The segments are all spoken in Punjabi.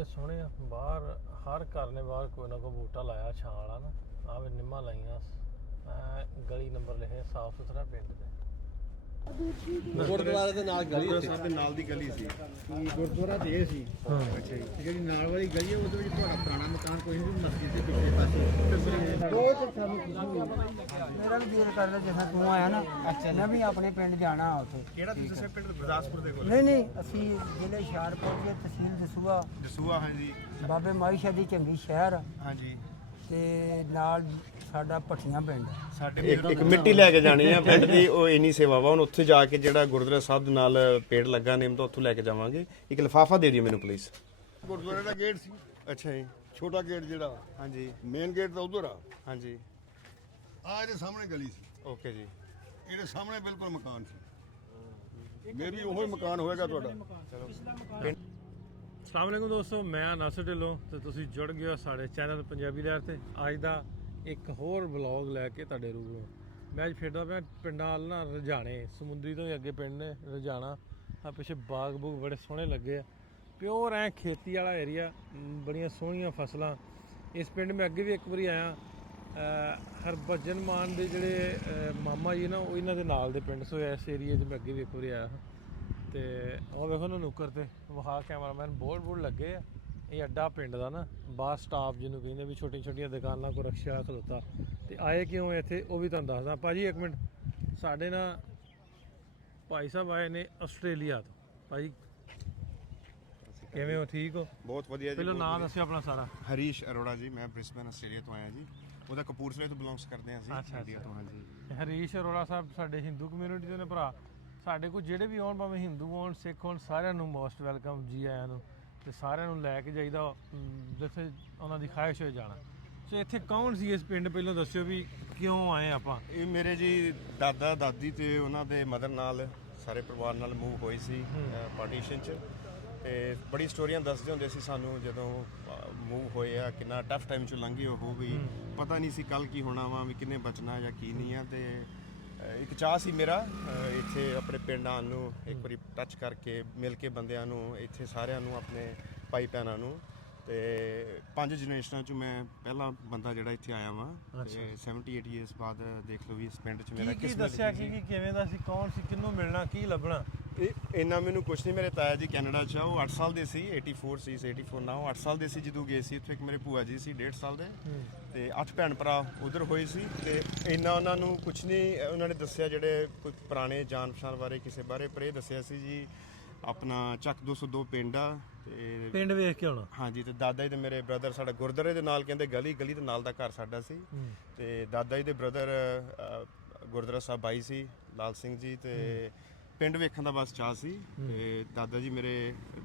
बड़े सोहने बाहर हर घर ने बाहर कोई ना कोई बूटा लाया छां वाला ना आ वे निम्मा लाइया गली नंबर लिखे साफ सुथरा पिंड दे ਗੁਰਦੁਆਰੇ ਦੇ ਨਾਲ ਗਲੀ ਗੁਰਦੁਆਰਾ ਸਾਹਿਬ ਦੇ ਨਾਲ ਦੀ ਗਲੀ ਸੀ ਗੁਰਦੁਆਰਾ ਤੇ ਇਹ ਸੀ ਅੱਛਾ ਜੀ ਜਿਹੜੀ ਨਾਲ ਵਾਲੀ ਗਲੀ ਹੈ ਉਹਦੇ ਵਿੱਚ ਤੁਹਾਡਾ ਪੁਰਾਣਾ ਮਕਾਨ ਕੋਈ ਨਹੀਂ ਮਸਜਿਦ ਦੇ ਪਿਛਲੇ ਪਾਸੇ ਬਹੁਤ ਸਾਨੂੰ ਖੁਸ਼ੀ ਹੋਈ ਮੇਰਾ ਵੀ ਦਿਲ ਕਰਦਾ ਜਿਵੇਂ ਤੂੰ ਆਇਆ ਨਾ ਮੈਂ ਵੀ ਆਪਣੇ ਪਿੰਡ ਜਾਣਾ ਉੱਥੇ ਕਿਹੜਾ ਤੁਸੀਂ ਪਿੰਡ ਗੁਰਦਾਸਪੁਰ ਦੇ ਕੋਲ ਨਹੀਂ ਅਸੀਂ ਜ਼ਿਲ੍ਹੇ ਹੁਸ਼ਿਆਰਪੁਰ ਦੇ ਤਹਿਸੀਲ ਦਸੂਆ ਦਸੂਆ ਹਾਂਜੀ ਬਾਬੇ ਮਾਈਸ਼ਾ ਦੀ ਚੰਗੀ ਸ਼ਹਿਰ ਹਾਂਜੀ ਤੇ ਨਾਲ ਸਾਡਾ ਭੱਠੀਆਂ ਪਿੰਡ ਸਾਡੇ ਇੱਕ ਮਿੱਟੀ ਲੈ ਕੇ ਜਾਣੀ ਆ ਪਿੰਡ ਦੀ ਉਹ ਇੰਨੀ ਸੇਵਾ ਵਾ ਹੁਣ ਉੱਥੇ ਜਾ ਕੇ ਜਿਹੜਾ ਗੁਰਦੁਆਰਾ ਸਾਹਿਬ ਦੇ ਨਾਲ ਪੇੜ ਲੱਗਾ ਨੇਮ ਤੋਂ ਉੱਥੋਂ ਲੈ ਕੇ ਜਾਵਾਂਗੇ ਇੱਕ ਲਿਫਾਫਾ ਦੇ ਦਿਓ ਮੈਨੂੰ ਪਲੀਜ਼ ਗੁਰਦੁਆਰੇ ਦਾ ਗੇਟ ਸੀ ਅੱਛਾ ਜੀ ਛੋਟਾ ਗੇਟ ਜਿਹੜਾ ਹਾਂਜੀ ਮੇਨ ਗੇਟ ਤਾਂ ਉਧਰ ਆ ਹਾਂਜੀ ਇਹਦੇ ਸਾਹਮਣੇ ਗਲੀ ਸੀ ਓਕੇ ਜੀ ਇਹਦੇ ਸਾਹਮਣੇ ਬਿਲਕੁਲ ਮਕਾਨ ਸੀ ਮੇਬੀ ਉਹੀ ਮਕਾਨ ਹੋਏਗਾ ਤੁਹਾਡਾ अस्सलाम वालेकुम दोस्तों मैं नासिर ढिल्लों ਤੇ ਤੁਸੀਂ ਜੁੜ ਗਏ ਹੋ ਸਾਡੇ ਚੈਨਲ ਪੰਜਾਬੀ ਲਹਿਰ ਤੇ ਅੱਜ ਦਾ ਇੱਕ ਹੋਰ ਵਲੌਗ ਲੈ ਕੇ ਤੁਹਾਡੇ ਰੂਬਰੂ ਮੈਂ ਅੱਜ ਫਿਰਦਾ ਪਿਆ ਪਿੰਡਾਂ ਵੱਲ ਨਾ ਰੁਝਾਣੇ ਸਮੁੰਦਰੀ ਤੋਂ ਵੀ ਅੱਗੇ ਪਿੰਡ ਨੇ ਰੁਝਾਣਾ ਆ ਪਿੱਛੇ ਬਾਗ ਬੂਗ ਬੜੇ ਸੋਹਣੇ ਲੱਗੇ ਆ ਪਿਓਰ ਐ ਖੇਤੀ ਵਾਲਾ ਏਰੀਆ ਬੜੀਆਂ ਸੋਹਣੀਆਂ ਫਸਲਾਂ ਇਸ ਪਿੰਡ ਮੈਂ ਅੱਗੇ ਵੀ ਇੱਕ ਵਾਰੀ ਆਇਆ ਹਰਭਜਨ ਮਾਨ ਦੇ ਜਿਹੜੇ ਮਾਮਾ ਜੀ ਨਾ ਉਹ ਇਹਨਾਂ ਦੇ ਨਾਲ ਦੇ ਪਿੰਡ ਸੋ ਇਸ ਏਰੀਏ 'ਚ ਮੈਂ ਅੱਗੇ ਵੀ ਇੱਕ ਵਾਰੀ ਆਇਆ ਤੇ ਉਹ ਵੇਖੋ ਨਾ ਨੁੱਕਰ ਤੇ ਵਹਾ ਕੈਮਰਾਮੈਨ ਬੋਰਡ ਲੱਗੇ ਆ ਇਹ ਅੱਡਾ ਪਿੰਡ ਦਾ ਨਾ ਬੱਸ ਸਟਾਪ ਜਿਹਨੂੰ ਕਹਿੰਦੇ ਵੀ ਛੋਟੀਆਂ ਛੋਟੀਆਂ ਦੁਕਾਨਾਂ ਕੋ ਰਕਸ਼ਾ ਵਾਲਾ ਖਲੋਤਾ ਤੇ ਆਏ ਕਿਉਂ ਇੱਥੇ ਉਹ ਵੀ ਤੁਹਾਨੂੰ ਦੱਸਦਾ ਭਾਜੀ ਇੱਕ ਮਿੰਟ ਸਾਡੇ ਨਾਲ ਭਾਈ ਸਾਹਿਬ ਆਏ ਨੇ ਆਸਟ੍ਰੇਲੀਆ ਤੋਂ ਭਾਜੀ ਕਿਵੇਂ ਹੋ ਠੀਕ ਹੋ ਬਹੁਤ ਵਧੀਆ ਜੀ ਪਹਿਲਾਂ ਨਾਮ ਦੱਸਿਓ ਆਪਣਾ ਸਾਰਾ ਹਰੀਸ਼ ਅਰੋੜਾ ਜੀ ਮੈਂ ਬ੍ਰਿਸਬਨ ਆਸਟ੍ਰੇਲੀਆ ਤੋਂ ਆਇਆ ਜੀ ਉਹਦਾ ਕਪੂਰਥਲੇ ਤੋਂ ਬਿਲੋਂਗਸ ਕਰਦੇ ਹਾਂ ਅਸੀਂ ਇੰਡੀਆ ਤੋਂ ਹਾਂਜੀ ਹਰੀਸ਼ ਅਰੋੜਾ ਸਾਹਿਬ ਸਾਡੇ ਹਿੰਦੂ ਕਮਿਊਨਿਟੀ ਦੇ ਨੇ ਭਰਾ ਸਾਡੇ ਕੋਲ ਜਿਹੜੇ ਵੀ ਆਉਣ ਭਾਵੇਂ ਹਿੰਦੂ ਹੋਣ ਸਿੱਖ ਹੋਣ ਸਾਰਿਆਂ ਨੂੰ ਮੋਸਟ ਵੈਲਕਮ ਜੀ ਆਇਆਂ ਨੂੰ ਤੇ ਸਾਰਿਆਂ ਨੂੰ ਲੈ ਕੇ ਜਾਈਦਾ ਜਿੱਥੇ ਉਹਨਾਂ ਦੀ ਖਾਹਿਸ਼ ਹੋਏ ਜਾਣਾ ਸੋ ਇੱਥੇ ਕੌਣ ਸੀ ਇਸ ਪਿੰਡ ਪਹਿਲਾਂ ਦੱਸਿਓ ਵੀ ਕਿਉਂ ਆਏ ਆਪਾਂ ਇਹ ਮੇਰੇ ਜੀ ਦਾਦਾ ਦਾਦੀ ਤੇ ਉਹਨਾਂ ਦੇ ਮਦਰ ਨਾਲ ਸਾਰੇ ਪਰਿਵਾਰ ਨਾਲ ਮੂਵ ਹੋਈ ਸੀ ਪਾਰਟੀਸ਼ਨ 'ਚ ਤੇ ਬੜੀ ਸਟੋਰੀਆਂ ਦੱਸਦੇ ਹੁੰਦੇ ਸੀ ਸਾਨੂੰ ਜਦੋਂ ਮੂਵ ਹੋਏ ਆ ਕਿੰਨਾ ਟਫ ਟਾਈਮ 'ਚੋਂ ਲੰਘੇ ਉਹ ਵੀ ਪਤਾ ਨਹੀਂ ਸੀ ਕੱਲ ਕੀ ਹੋਣਾ ਵਾ ਵੀ ਕਿੰਨੇ ਬਚਣਾ ਜਾਂ ਕੀ ਨਹੀਂ ਆ ਤੇ ਇੱਕ ਚਾਹ ਸੀ ਮੇਰਾ ਇੱਥੇ ਆਪਣੇ ਪਿੰਡ ਆਉਣ ਨੂੰ ਇੱਕ ਵਾਰੀ ਟੱਚ ਕਰਕੇ ਮਿਲ ਕੇ ਬੰਦਿਆਂ ਨੂੰ ਇੱਥੇ ਸਾਰਿਆਂ ਨੂੰ ਆਪਣੇ ਭਾਈ ਭੈਣਾਂ ਨੂੰ ਤੇ 5 ਜਨਰੇਸ਼ਨਾਂ 'ਚ ਮੈਂ ਪਹਿਲਾ ਬੰਦਾ ਜਿਹੜਾ ਇੱਥੇ ਆਇਆ ਵਾਂ ਤੇ 78 ਇਅਰਸ ਬਾਅਦ ਦੇਖ ਲਓ ਵੀ ਇਸ ਪਿੰਡ 'ਚ ਮੇਰਾ ਕੀ ਦੱਸਿਆ ਕਿ ਕਿਵੇਂ ਦਾ ਸੀ ਕੌਣ ਸੀ ਕਿਹਨੂੰ ਮਿਲਣਾ ਕੀ ਲੱਭਣਾ ਇਹ ਇੰਨਾ ਮੈਨੂੰ ਕੁਛ ਨਹੀਂ ਮੇਰੇ ਤਾਇਆ ਜੀ ਕੈਨੇਡਾ 'ਚ ਆ ਉਹ 8 ਸਾਲ ਦੇ ਸੀ 84 ਸੀ 84 ਨਾ 8 ਸਾਲ ਦੇ ਸੀ ਜਦੋਂ ਗਏ ਸੀ ਉੱਥੇ ਇੱਕ ਮੇਰੇ ਭੂਆ ਜੀ ਸੀ 1.5 ਸਾਲ ਦੇ ਤੇ 8 ਭੈਣ ਭਰਾ ਉਧਰ ਹੋਏ ਸੀ ਤੇ ਇੰਨਾ ਉਹਨਾਂ ਨੂੰ ਕੁਛ ਨਹੀਂ ਉਹਨਾਂ ਨੇ ਦੱਸਿਆ ਜਿਹੜੇ ਕੋਈ ਪੁਰਾਣੇ ਜਾਣ ਪਛਾਣ ਬਾਰੇ ਕਿਸੇ ਬਾਰੇ ਪਰ ਇਹ ਦੱਸਿਆ ਸੀ ਜੀ ਆਪਣਾ ਚੱਕ 202 ਪਿੰਡ ਆ ਤੇ ਪਿੰਡ ਵੇਖ ਕੇ ਆਉਣਾ ਹਾਂਜੀ ਤੇ ਦਾਦਾ ਜੀ ਤੇ ਮੇਰੇ ਬ੍ਰਦਰ ਸਾਡਾ ਗੁਰਦੁਆਰੇ ਦੇ ਨਾਲ ਕਹਿੰਦੇ ਗਲੀ ਦੇ ਨਾਲ ਦਾ ਘਰ ਸਾਡਾ ਸੀ ਤੇ ਦਾਦਾ ਜੀ ਦੇ ਬ੍ਰਦਰ ਗੁਰਦੁਆਰਾ ਸਾਹਿਬ ਆਈ ਸੀ ਲਾਲ ਸਿੰਘ ਜੀ ਤੇ ਪਿੰਡ ਵੇਖਣ ਦਾ ਬਸ ਚਾਹ ਸੀ ਤੇ ਦਾਦਾ ਜੀ ਮੇਰੇ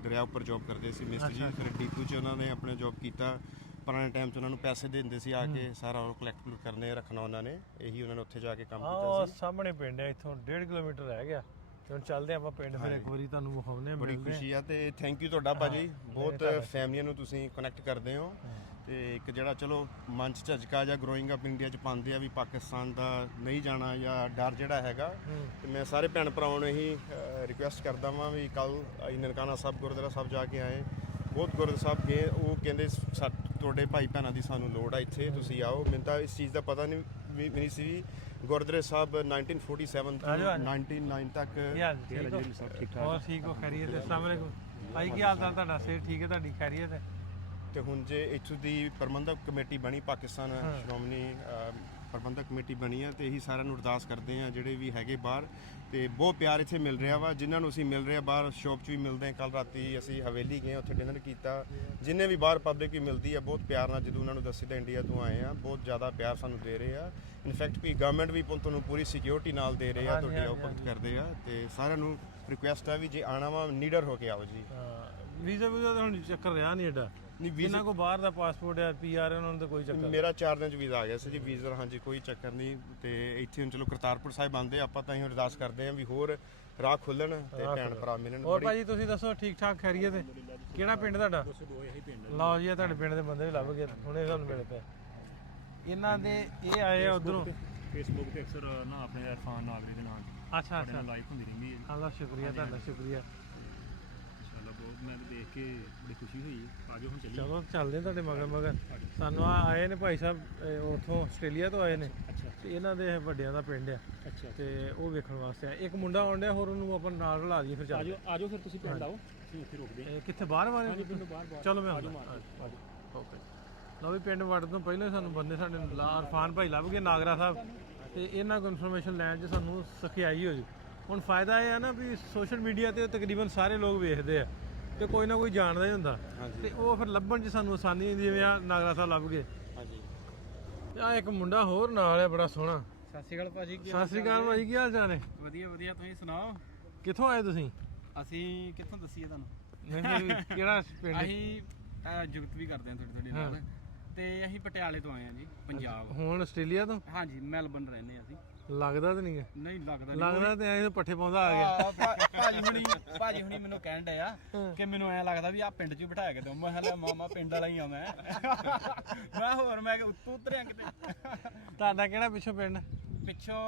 ਦਰਿਆ ਉੱਪਰ ਜੌਬ ਕਰਦੇ ਸੀ ਮਿਸਤਰੀ ਜੀ ਫਿਰ ਡੀਪੂ 'ਚ ਉਹਨਾਂ ਨੇ ਆਪਣਾ ਜੌਬ ਕੀਤਾ ਪੁਰਾਣੇ ਟਾਈਮ 'ਚ ਉਹਨਾਂ ਨੂੰ ਪੈਸੇ ਦੇ ਦਿੰਦੇ ਸੀ ਆ ਕੇ ਸਾਰਾ ਉਹ ਕਲੈਕਟ ਕਰਨੇ ਰੱਖਣਾ ਉਹਨਾਂ ਨੇ ਇਹੀ ਉਹਨਾਂ ਨੇ ਉੱਥੇ ਜਾ ਕੇ ਕੰਮ ਕੀਤਾ ਸੀ ਸਾਹਮਣੇ ਪਿੰਡ ਹੈ ਇੱਥੋਂ 1.5 ਕਿਲੋਮੀਟਰ ਰਹਿ ਗਿਆ ਤੇ ਹੁਣ ਚੱਲਦੇ ਆਪਾਂ ਪਿੰਡ ਫਿਰ ਇੱਕ ਵਾਰੀ ਤੁਹਾਨੂੰ ਵਿਖਾਉਂਦੇ ਆ ਬੜੀ ਖੁਸ਼ੀ ਆ ਤੇ ਥੈਂਕ ਯੂ ਤੁਹਾਡਾ ਭਾਜੀ ਬਹੁਤ ਫੈਮਲੀਆਂ ਨੂੰ ਤੁਸੀਂ ਕਨੈਕਟ ਕਰਦੇ ਹੋ ਤੇ ਇੱਕ ਜਿਹੜਾ ਚਲੋ ਮਨ 'ਚ ਝਟਕਾ ਜਾਂ ਗਰੋਇੰਗ ਅਪ ਇੰਡੀਆ 'ਚ ਪਾਉਂਦੇ ਆ ਵੀ ਪਾਕਿਸਤਾਨ ਦਾ ਨਹੀਂ ਜਾਣਾ ਜਾਂ ਡਰ ਜਿਹੜਾ ਹੈਗਾ ਤੇ ਮੈਂ ਸਾਰੇ ਭੈਣ ਭਰਾਵਾਂ ਨੂੰ ਇਹੀ ਰਿਕੁਐਸਟ ਕਰਦਾ ਵਾਂ ਵੀ ਕੱਲ ਨਨਕਾਣਾ ਸਾਹਿਬ ਗੁਰਦੁਆਰਾ ਸਾਹਿਬ ਜਾ ਕੇ ਆਏ ਬਹੁਤ ਗੁਰਦੁਆਰਾ ਸਾਹਿਬ ਗਏ ਉਹ ਕਹਿੰਦੇ ਤੁਹਾਡੇ ਭਾਈ ਭੈਣਾਂ ਦੀ ਸਾਨੂੰ ਲੋੜ ਆ ਇੱਥੇ ਤੁਸੀਂ ਆਓ ਮੈਨੂੰ ਤਾਂ ਇਸ ਚੀਜ਼ ਦਾ ਪਤਾ ਨਹੀਂ ਸੀ ਗੁਰਦੁਆਰਾ ਸਾਹਿਬ 1947 ਤੋਂ 1999 ਤੱਕ ਠੀਕ ਠਾਕ ਹੋਰ ਠੀਕ ਹੋ ਖੈਰੀਅਤ ਹੈ ਅਸਲਾਮ ਵਾਲੇਕੁਮ ਭਾਈ ਕੀ ਹਾਲ ਚਾਲ ਤੁਹਾਡਾ ਸਿਹਤ ਠੀਕ ਹੈ ਤੁਹਾਡੀ ਖੈਰੀਅਤ ਹੈ ਤੇ ਹੁਣ ਜੇ ਇੱਥੋਂ ਦੀ ਪ੍ਰਬੰਧਕ ਕਮੇਟੀ ਬਣੀ ਪਾਕਿਸਤਾਨ ਸ਼੍ਰੋਮਣੀ ਪ੍ਰਬੰਧਕ ਕਮੇਟੀ ਬਣੀ ਆ ਤੇ ਇਹੀ ਸਾਰਿਆਂ ਨੂੰ ਅਰਦਾਸ ਕਰਦੇ ਆ ਜਿਹੜੇ ਵੀ ਹੈਗੇ ਬਾਹਰ ਤੇ ਬਹੁਤ ਪਿਆਰ ਇੱਥੇ ਮਿਲ ਰਿਹਾ ਵਾ ਜਿਨ੍ਹਾਂ ਨੂੰ ਅਸੀਂ ਮਿਲ ਰਹੇ ਆ ਬਾਹਰ ਸ਼ੌਪ 'ਚ ਵੀ ਮਿਲਦੇ ਆ ਕੱਲ ਰਾਤੀ ਅਸੀਂ ਹਵੇਲੀ ਗਏ ਉੱਥੇ ਡਿਨਰ ਕੀਤਾ ਜਿੰਨੇ ਵੀ ਬਾਹਰ ਪਬਲਿਕ ਵੀ ਮਿਲਦੀ ਆ ਬਹੁਤ ਪਿਆਰ ਨਾਲ ਜਦੋਂ ਉਹਨਾਂ ਨੂੰ ਦੱਸੀ ਤਾਂ ਇੰਡੀਆ ਤੋਂ ਆਏ ਆ ਬਹੁਤ ਜ਼ਿਆਦਾ ਪਿਆਰ ਸਾਨੂੰ ਦੇ ਰਹੇ ਆ ਇਨਫੈਕਟ ਵੀ ਗਵਰਨਮੈਂਟ ਵੀ ਤੁਹਾਨੂੰ ਪੂਰੀ ਸਿਕਿਉਰਿਟੀ ਨਾਲ ਦੇ ਰਹੇ ਆ ਤੁਹਾਡੀ ਆਓ ਭਗਤ ਕਰਦੇ ਆ ਤੇ ਸਾਰਿਆਂ ਨੂੰ ਰਿਕੁਐਸਟ ਆ ਵੀ ਜੇ ਆਣਾ ਵਾ ਨੀਡਰ ਹੋ ਕੇ ਆਓ ਜੀ ਵੀਜ਼ਾ ਦਾ ਹੁਣ ਚੱਕਰ ਰਿਹਾ ਨਹੀਂ ਏਡਾ ਨਹੀਂ ਇਹਨਾਂ ਕੋ ਬਾਹਰ ਦਾ ਪਾਸਪੋਰਟ ਹੈ ਪੀਆਰ ਹੈ ਉਹਨਾਂ ਨੂੰ ਤਾਂ ਕੋਈ ਚੱਕਰ ਮੇਰਾ 4 ਦਿਨ 'ਚ ਵੀਜ਼ਾ ਆ ਗਿਆ ਸੀ ਜੀ ਵੀਜ਼ਾ ਹਾਂਜੀ ਕੋਈ ਚੱਕਰ ਨਹੀਂ ਤੇ ਇੱਥੇ ਹੁਣ ਚਲੋ ਕਰਤਾਰਪੁਰ ਸਾਹਿਬ ਆਉਂਦੇ ਆਪਾਂ ਤਾਂ ਹੀ ਅਰਦਾਸ ਕਰਦੇ ਆਂ ਵੀ ਹੋਰ ਰਾਹ ਖੁੱਲਣ ਤੇ ਭੈਣ ਭਰਾ ਮਿਲਣ ਹੋਰ ਭਾਜੀ ਤੁਸੀਂ ਦੱਸੋ ਠੀਕ ਠਾਕ ਖੈਰੀਅਤ ਹੈ ਕਿਹੜਾ ਪਿੰਡ ਤੁਹਾਡਾ ਲਓ ਜੀ ਤੁਹਾਡੇ ਪਿੰਡ ਦੇ ਬੰਦੇ ਵੀ ਲੱਭ ਗਏ ਹੁਣੇ ਤੁਹਾਨੂੰ ਮਿਲ ਪਏ ਇਹਨਾਂ ਦੇ ਇਹ ਆਏ ਆ ਉਧਰੋਂ ਫੇਸਬੁੱਕ ਤੇ ਅਕਸਰ ਨਾ ਆਪਣੇ ਇਰਫਾਨ ਨਾਗਰੀ ਦੇ ਨਾਲ ਅੱਛਾ ਲਾਈਵ ਹੁੰਦੀ ਰਹਿੰਦੀ ਹੈ ਅੱਲਾ ਸ਼ੁਕਰੀਆ ਤੁਹਾਡਾ ਸ਼ੁਕਰੀਆ ਇਨਸ਼ਾਅੱਲਾ ਬਹੁਤ ਮੈਂ ਤਾਂ ਦੇਖ ਕੇ ਬੜੀ ਖੁਸ਼ੀ ਹੋਈ। ਆਜੋ ਹੁਣ ਚੱਲੀਏ। ਚਲੋ ਚੱਲਦੇ ਤੁਹਾਡੇ ਮਗਰ ਮਗਰ। ਸਾਨੂੰ ਆਏ ਨੇ ਭਾਈ ਸਾਹਿਬ ਉੱਥੋਂ ਆਸਟ੍ਰੇਲੀਆ ਤੋਂ ਆਏ ਨੇ ਅੱਛਾ ਤੇ ਇਹਨਾਂ ਦੇ ਵੱਡਿਆਂ ਦਾ ਪਿੰਡ ਆ ਅੱਛਾ ਤੇ ਉਹ ਵੇਖਣ ਵਾਸਤੇ ਆਏ। ਇੱਕ ਮੁੰਡਾ ਆਉਣ ਡਿਆ, ਹੋਰ ਉਹਨੂੰ ਆਪਾਂ ਨਾਲ ਰਲਾ ਦਈਏ ਫਿਰ ਚੱਲ। ਆਜੋ ਫਿਰ ਤੁਸੀਂ ਪਿੰਡ ਆਓ, ਅਸੀਂ ਇੱਥੇ ਰੁਕਦੇ ਹਾਂ। ਕਿੱਥੇ ਬਾਹਰ ਵਾਲੇ ਹਾਂਜੀ ਪਿੰਡੋਂ ਬਾਹਰ ਚਲੋ ਮੈਂ ਆਜੋ ਆਉਂਦਾ। ਆਜੋ। ਓਕੇ ਲਓ ਵੀ ਪਿੰਡ ਵੜਨ ਤੋਂ ਪਹਿਲਾਂ ਸਾਨੂੰ ਬੰਦੇ ਸਾਡੇ ਇਰਫਾਨ ਭਾਈ ਲੱਭ ਗਏ ਨਾਗਰਾ ਸਾਹਿਬ ਤੇ ਇਹਨਾਂ ਕੋਲ ਇਨਫੋਰਮੇਸ਼ਨ ਲੈਣ 'ਚ ਸਾਨੂੰ ਸਖਿਆਈ ਹੋ ਜੂ। ਹੁਣ ਫਾਇਦਾ ਇਹ ਆ ਨਾ ਵੀ ਸੋਸ਼ਲ ਮੀਡੀਆ ਤੇ ਤਕਰੀਬਨ ਸਾਰੇ ਲੋਕ ਵੇਖਦੇ ਆ ਤੇ ਕੋਈ ਨਾ ਕੋਈ ਜਾਣਦਾ ਹੀ ਹੁੰਦਾ ਤੇ ਉਹ ਫਿਰ ਲੱਭਣ 'ਚ ਸਾਨੂੰ ਆਸਾਨੀ ਹੁੰਦੀ, ਜਿਵੇਂ ਆ ਨਾਗਰਾ ਸਾਹਿਬ ਲੱਭ ਗਏ। ਹਾਂਜੀ ਆ ਇੱਕ ਮੁੰਡਾ ਹੋਰ ਨਾਲ ਹੈ ਬੜਾ ਸੋਹਣਾ। ਸਤਿ ਸ਼੍ਰੀ ਅਕਾਲ ਭਾਜੀ। ਸਤਿ ਸ੍ਰੀ ਅਕਾਲ ਭਾਈ, ਕੀ ਹਾਲ ਚਾਲ ਹੈ? ਵਧੀਆ ਵਧੀਆ, ਤੁਸੀਂ ਸੁਣਾਓ। ਕਿੱਥੋਂ ਆਏ ਤੁਸੀਂ? ਅਸੀਂ ਕਿੱਥੋਂ ਦੱਸੀਏ ਤੁਹਾਨੂੰ? ਨਹੀਂ ਕਿਹੜਾ ਪਿੰਡ? ਅਸੀਂ ਜੁਗਤ ਵੀ ਕਰਦੇ ਹਾਂ ਥੋੜੀ ਨਾਲ ਤੇ ਅਸੀਂ ਪਟਿਆਲੇ ਤੋਂ ਆਏ ਹਾਂ ਜੀ, ਪੰਜਾਬ। ਹੁਣ ਆਸਟ੍ਰੇਲੀਆ ਤੋਂ? ਹਾਂਜੀ ਮੈਲਬਨ ਰਹਿੰਦੇ ਅਸੀਂ। ਲੱਗਦਾ ਤਾਂ ਨਹੀਂ ਹੈ। ਨਹੀਂ ਲੱਗਦਾ ਲੱਗਦਾ ਤੇ ਐਂ ਪੱਠੇ ਪਾਉਂਦਾ ਆ ਗਿਆ। ਭਾਜੀ ਹੁਣੀ ਮੈਨੂੰ ਕਹਿਣ ਡਏ ਆ ਕਿ ਮੈਨੂੰ ਐ ਲੱਗਦਾ ਵੀ ਆ ਪਿੰਡ 'ਚ ਹੀ ਬਿਠਾਇਆ ਕਿਤੇ। ਮੈਂ ਹਲੇ ਮਾਮਾ ਪਿੰਡ ਵਾਲਾ ਹੀ ਆ ਮੈਂ ਹੋਰ ਮੈਂ ਕਿ ਉੱਤੋਂ ਉਤਰਿਆ ਕਿਤੇ। ਤੁਹਾਡਾ ਕਿਹੜਾ ਪਿੱਛੋਂ ਪਿੰਡ? ਪਿੱਛੋਂ